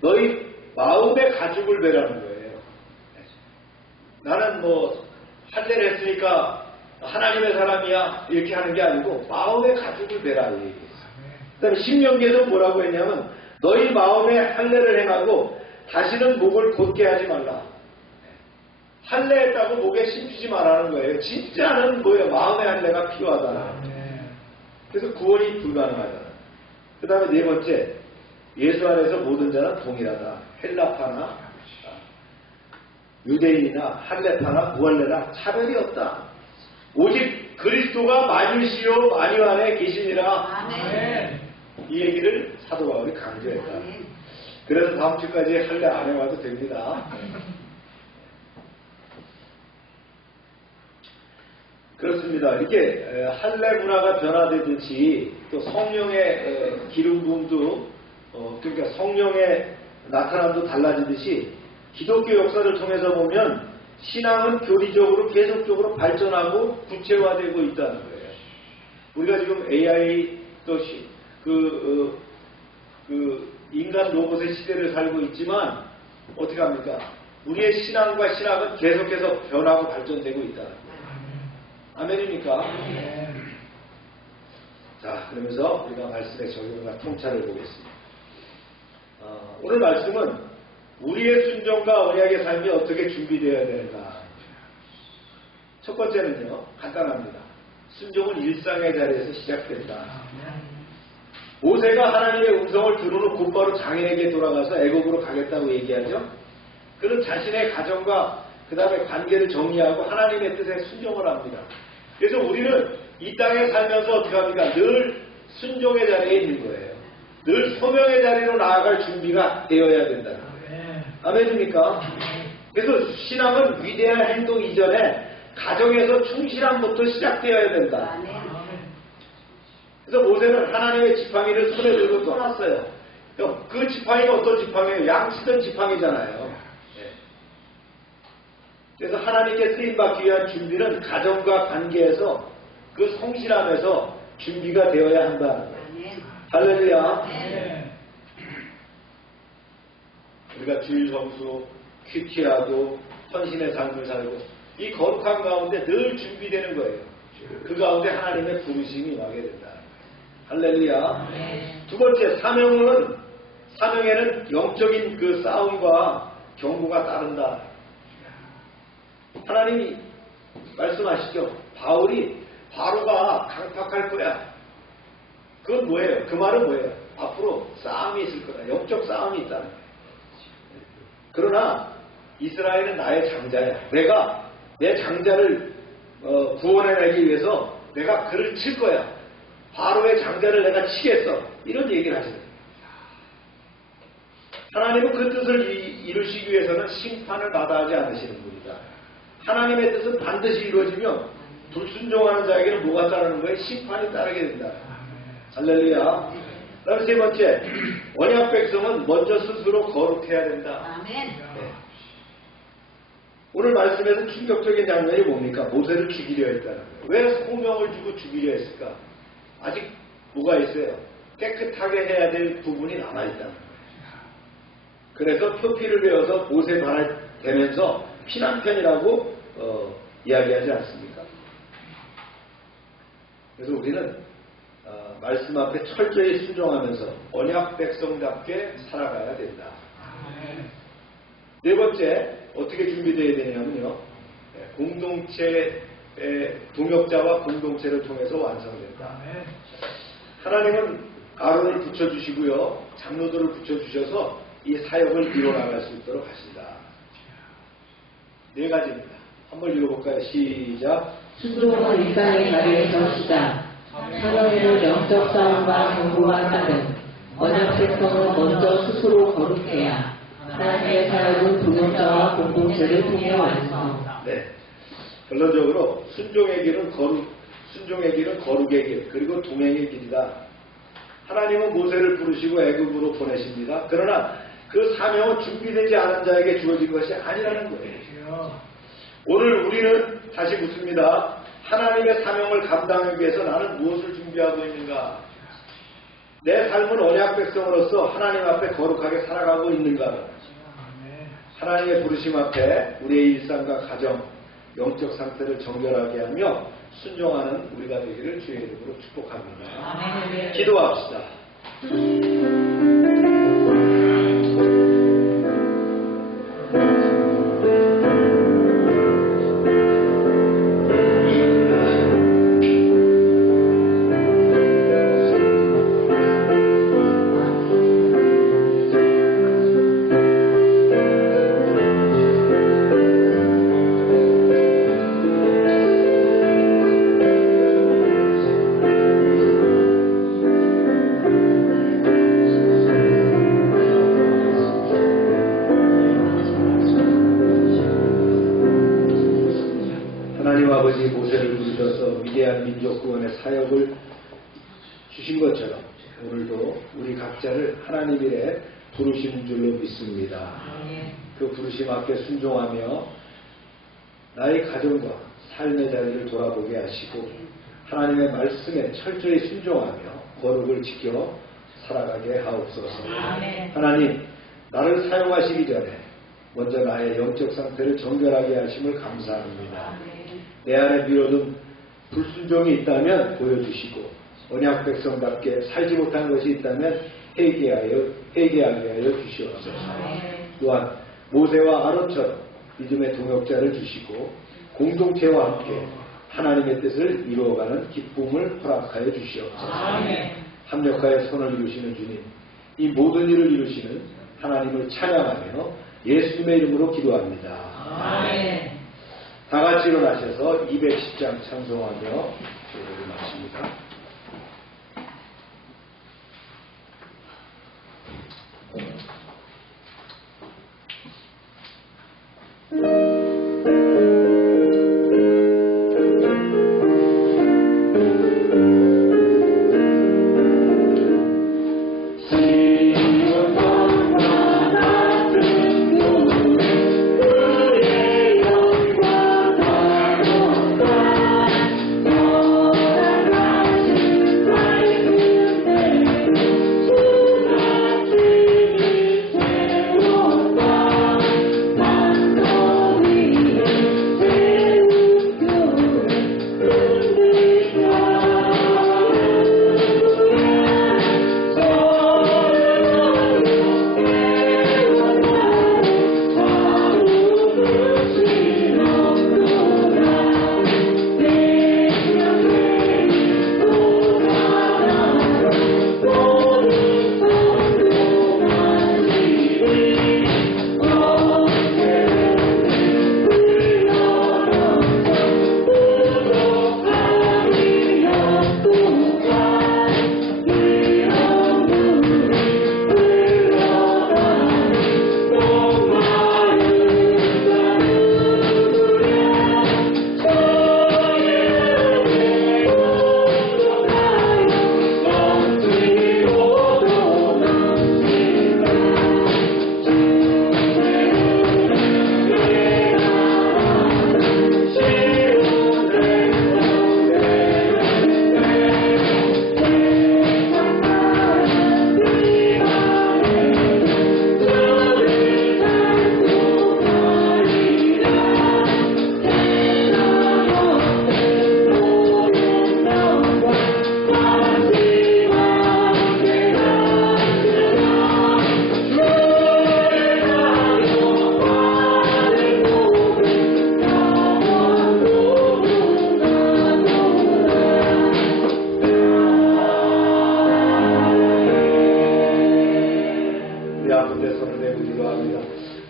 너희 마음에 가죽을 베라는 거예요. 나는 뭐 할례를 했으니까 하나님의 사람이야 이렇게 하는 게 아니고 마음에 가죽을 베라 이 얘기예요. 그 다음에 신명기에서 뭐라고 했냐면 너희 마음에 할례를 행하고 다시는 목을 곧게 하지 말라. 할례했다고 목에 심주지 말라는 거예요. 진짜는 뭐예요? 마음의 할례가 필요하다. 그래서 구원이 불가능하다. 그 다음에 네 번째, 예수 안에서 모든 자는 동일하다. 헬라파나 유대인이나 할례파나 무할례나 차별이 없다. 오직 그리스도가 만유시요 만유 안에 계시니라. 이 얘기를 사도 바울이 강조했다. 그래서 다음 주까지 할례 안 해와도 됩니다. 그렇습니다. 이렇게 할례 문화가 변화되듯이 또 성령의 기름 부음도 그러니까 성령의 나타남도 달라지듯이 기독교 역사를 통해서 보면 신앙은 교리적으로 계속적으로 발전하고 구체화되고 있다는 거예요. 우리가 지금 AI 또 인간 로봇의 시대를 살고 있지만 어떻게 합니까? 우리의 신앙과 신학은 계속해서 변하고 발전되고 있다는 거예요. 아멘입니까? 자, 그러면서 우리가 말씀의 적용과 통찰을 보겠습니다. 오늘 말씀은 우리의 순종과 언약의 삶이 어떻게 준비되어야 되는가. 첫 번째는요, 간단합니다. 순종은 일상의 자리에서 시작된다. 모세가 하나님의 음성을 들은 후 곧바로 장인에게 돌아가서 애굽으로 가겠다고 얘기하죠. 그는 자신의 가정과 그 다음에 관계를 정리하고 하나님의 뜻에 순종을 합니다. 그래서 우리는 이 땅에 살면서 어떻게 합니까? 늘 순종의 자리에 있는 거예요. 늘 소명의 자리로 나아갈 준비가 되어야 된다. 아멘입니까? 그래서 신앙은 위대한 행동 이전에 가정에서 충실함부터 시작되어야 된다. 그래서 모세는 하나님의 지팡이를 손에 들고 떠났어요. 그 지팡이가 어떤 지팡이에요? 양치던 지팡이잖아요. 그래서 하나님께 쓰임받기 위한 준비는 가정과 관계에서 그 성실함에서 준비가 되어야 한다. 할렐루야. 우리가 주일 성수, 큐티하고 헌신의 삶을 살고 이 거룩한 가운데 늘 준비되는 거예요. 그 가운데 하나님의 부르심이 임하게 된다. 할렐루야. 두 번째, 사명에는 영적인 그 싸움과 경고가 따른다. 하나님이 말씀하시죠. 바로가 강팍할 거야. 그건 뭐예요? 그 말은 뭐예요? 앞으로 싸움이 있을 거다. 영적 싸움이 있다는 거예요. 그러나 이스라엘은 나의 장자야. 내가 내 장자를 구원해내기 위해서 내가 그를 칠 거야. 바로의 장자를 내가 치겠어. 이런 얘기를 하시는 거예요. 하나님은 그 뜻을 이루시기 위해서는 심판을 마다하지 않으시는 분이다. 하나님의 뜻은 반드시 이루어지며 불순종하는 자에게는 뭐가 따르는 거예요? 심판이 따르게 된다. 할렐루야. 그다음 세 번째, 언약 백성은 먼저 스스로 거룩해야 된다. 네. 오늘 말씀에서 충격적인 장면이 뭡니까? 모세를 죽이려 했다는 거예요. 왜 소명을 주고 죽이려 했을까? 아직 뭐가 있어요? 깨끗하게 해야 될 부분이 남아있다는 거예요. 그래서 표피를 베어서 못에 발을 대면서 피난편이라고 이야기하지 않습니까? 그래서 우리는 말씀 앞에 철저히 순종하면서 언약 백성답게 살아가야 된다. 네 번째, 어떻게 준비되어야 되냐면요. 공동체의 동역자와 공동체를 통해서 완성된다. 하나님은 아론을 붙여주시고요. 장로들을 붙여주셔서 이 사역을 이뤄나갈 수 있도록 하신다. 네 가지입니다. 한번 읽어볼까요? 시작. 순종은 일상의 자리에서 시작. 사랑에는 영적 싸움과 경고가 따른 언약 백성은 먼저 스스로 거룩해야 하나님의 사역은 동역자와 공동체를 통해 완성. 네. 결론적으로 순종의 길은 거룩의 길, 그리고 동행의 길이다. 하나님은 모세를 부르시고 애굽으로 보내십니다. 그러나 그 사명은 준비되지 않은 자에게 주어진 것이 아니라는 거예요. 오늘 우리는 다시 묻습니다. 하나님의 사명을 감당하기 위해서 나는 무엇을 준비하고 있는가? 내 삶은 언약 백성으로서 하나님 앞에 거룩하게 살아가고 있는가? 하나님의 부르심 앞에 우리의 일상과 가정, 영적 상태를 정결하게 하며 순종하는 우리가 되기를 주의 이름으로 축복합니다. 기도합시다. 하나님 아버지 모세를 부르셔서 위대한 민족 구원의 사역을 주신 것처럼 오늘도 우리 각자를 하나님 일에 부르시는 줄로 믿습니다. 그 부르심 앞에 순종하며 나의 가정과 삶의 자리를 돌아보게 하시고 하나님의 말씀에 철저히 순종하며 거룩을 지켜 살아가게 하옵소서. 하나님, 나를 사용하시기 전에 먼저 나의 영적 상태를 정결하게 하심을 감사합니다. 내 안에 미뤄둔 불순종이 있다면 보여주시고 언약 백성답게 살지 못한 것이 있다면 회개하게 하여 주시옵소서. 또한 모세와 아론처럼 믿음의 동역자를 주시고 공동체와 함께 하나님의 뜻을 이루어가는 기쁨을 허락하여 주시옵소서. 합력하여 선을 이루시는 주님, 이 모든 일을 이루시는 하나님을 찬양하며 예수님의 이름으로 기도합니다. 아멘. 다 같이 일어나셔서 210장 찬송하며 기도를 마칩니다.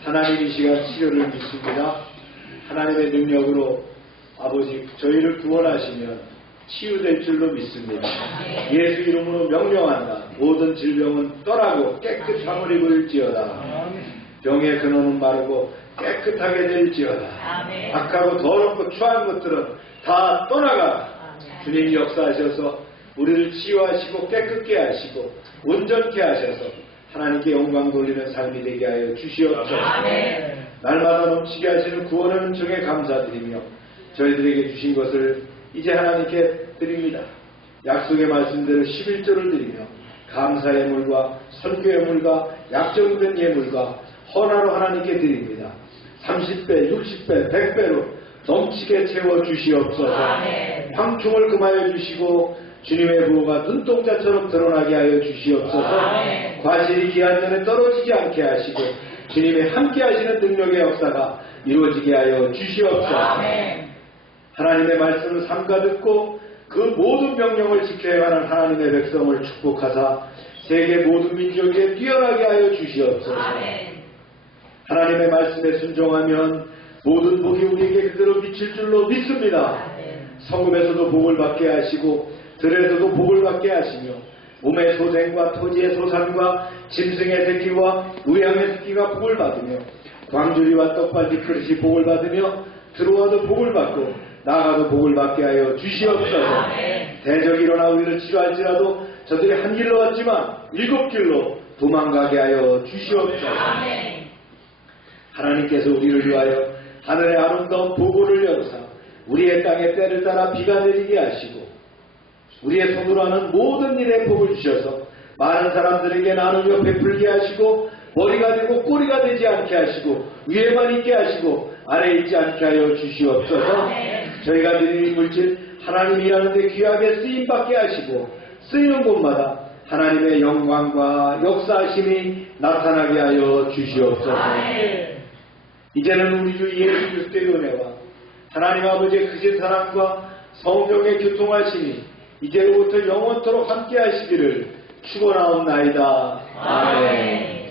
하나님 이 시간 치료를 믿습니다. 하나님의 능력으로 아버지 저희를 구원하시면 치유될 줄로 믿습니다. 예수 이름으로 명령한다. 모든 질병은 떠나고 깨끗함을 입을지어다. 병의 근원은 마르고 깨끗하게 될지어다. 악하고 더럽고 추한 것들은 다 떠나가. 주님이 역사하셔서 우리를 치유하시고 깨끗게 하시고 온전케 하셔서 하나님께 영광 돌리는 삶이 되게 하여 주시옵소서. 날마다 넘치게 하시는 구원의 은총에 감사드리며 저희들에게 주신 것을 이제 하나님께 드립니다. 약속의 말씀대로 11조를 드리며 감사의 물과 선교의 물과 약정된 예물과 헌화로 하나님께 드립니다. 30배, 60배, 100배로 넘치게 채워 주시옵소서. 황충을 금하여 주시고 주님의 부호가 눈동자처럼 드러나게 하여 주시옵소서. 과실이 기한 전에 떨어지지 않게 하시고 주님의 함께 하시는 능력의 역사가 이루어지게 하여 주시옵소서. 하나님의 말씀을 삼가 듣고 그 모든 명령을 지켜야 하는 하나님의 백성을 축복하사 세계 모든 민족에 뛰어나게 하여 주시옵소서. 하나님의 말씀에 순종하면 모든 복이 우리에게 그대로 미칠 줄로 믿습니다. 성읍에서도 복을 받게 하시고 들에서도 복을 받게 하시며 몸의 소생과 토지의 소산과 짐승의 새끼와 우양의 새끼가 복을 받으며 광주리와 떡받이 그릇이 복을 받으며 들어와도 복을 받고 나가도 복을 받게 하여 주시옵소서. 대적이 일어나 우리를 치료할지라도 저들이 한 길로 왔지만 7길로 도망가게 하여 주시옵소서. 하나님께서 우리를 위하여 하늘의 아름다운 보고를 열어사 우리의 땅에 때를 따라 비가 내리게 하시고 우리의 손으로 하는 모든 일에 복을 주셔서 많은 사람들에게 나누며 베풀게 하시고 머리가 되고 꼬리가 되지 않게 하시고 위에만 있게 하시고 아래에 있지 않게 하여 주시옵소서. 저희가 드리는 물질 하나님이 일하는데 귀하게 쓰임받게 하시고 쓰이는 곳마다 하나님의 영광과 역사하심이 나타나게 하여 주시옵소서. 이제는 우리 주 예수 그리스도의 은혜와 하나님 아버지의 크신 사랑과 성령의 교통하심이 이제로부터 영원토록 함께 하시기를 축원하옵나이다. 아멘.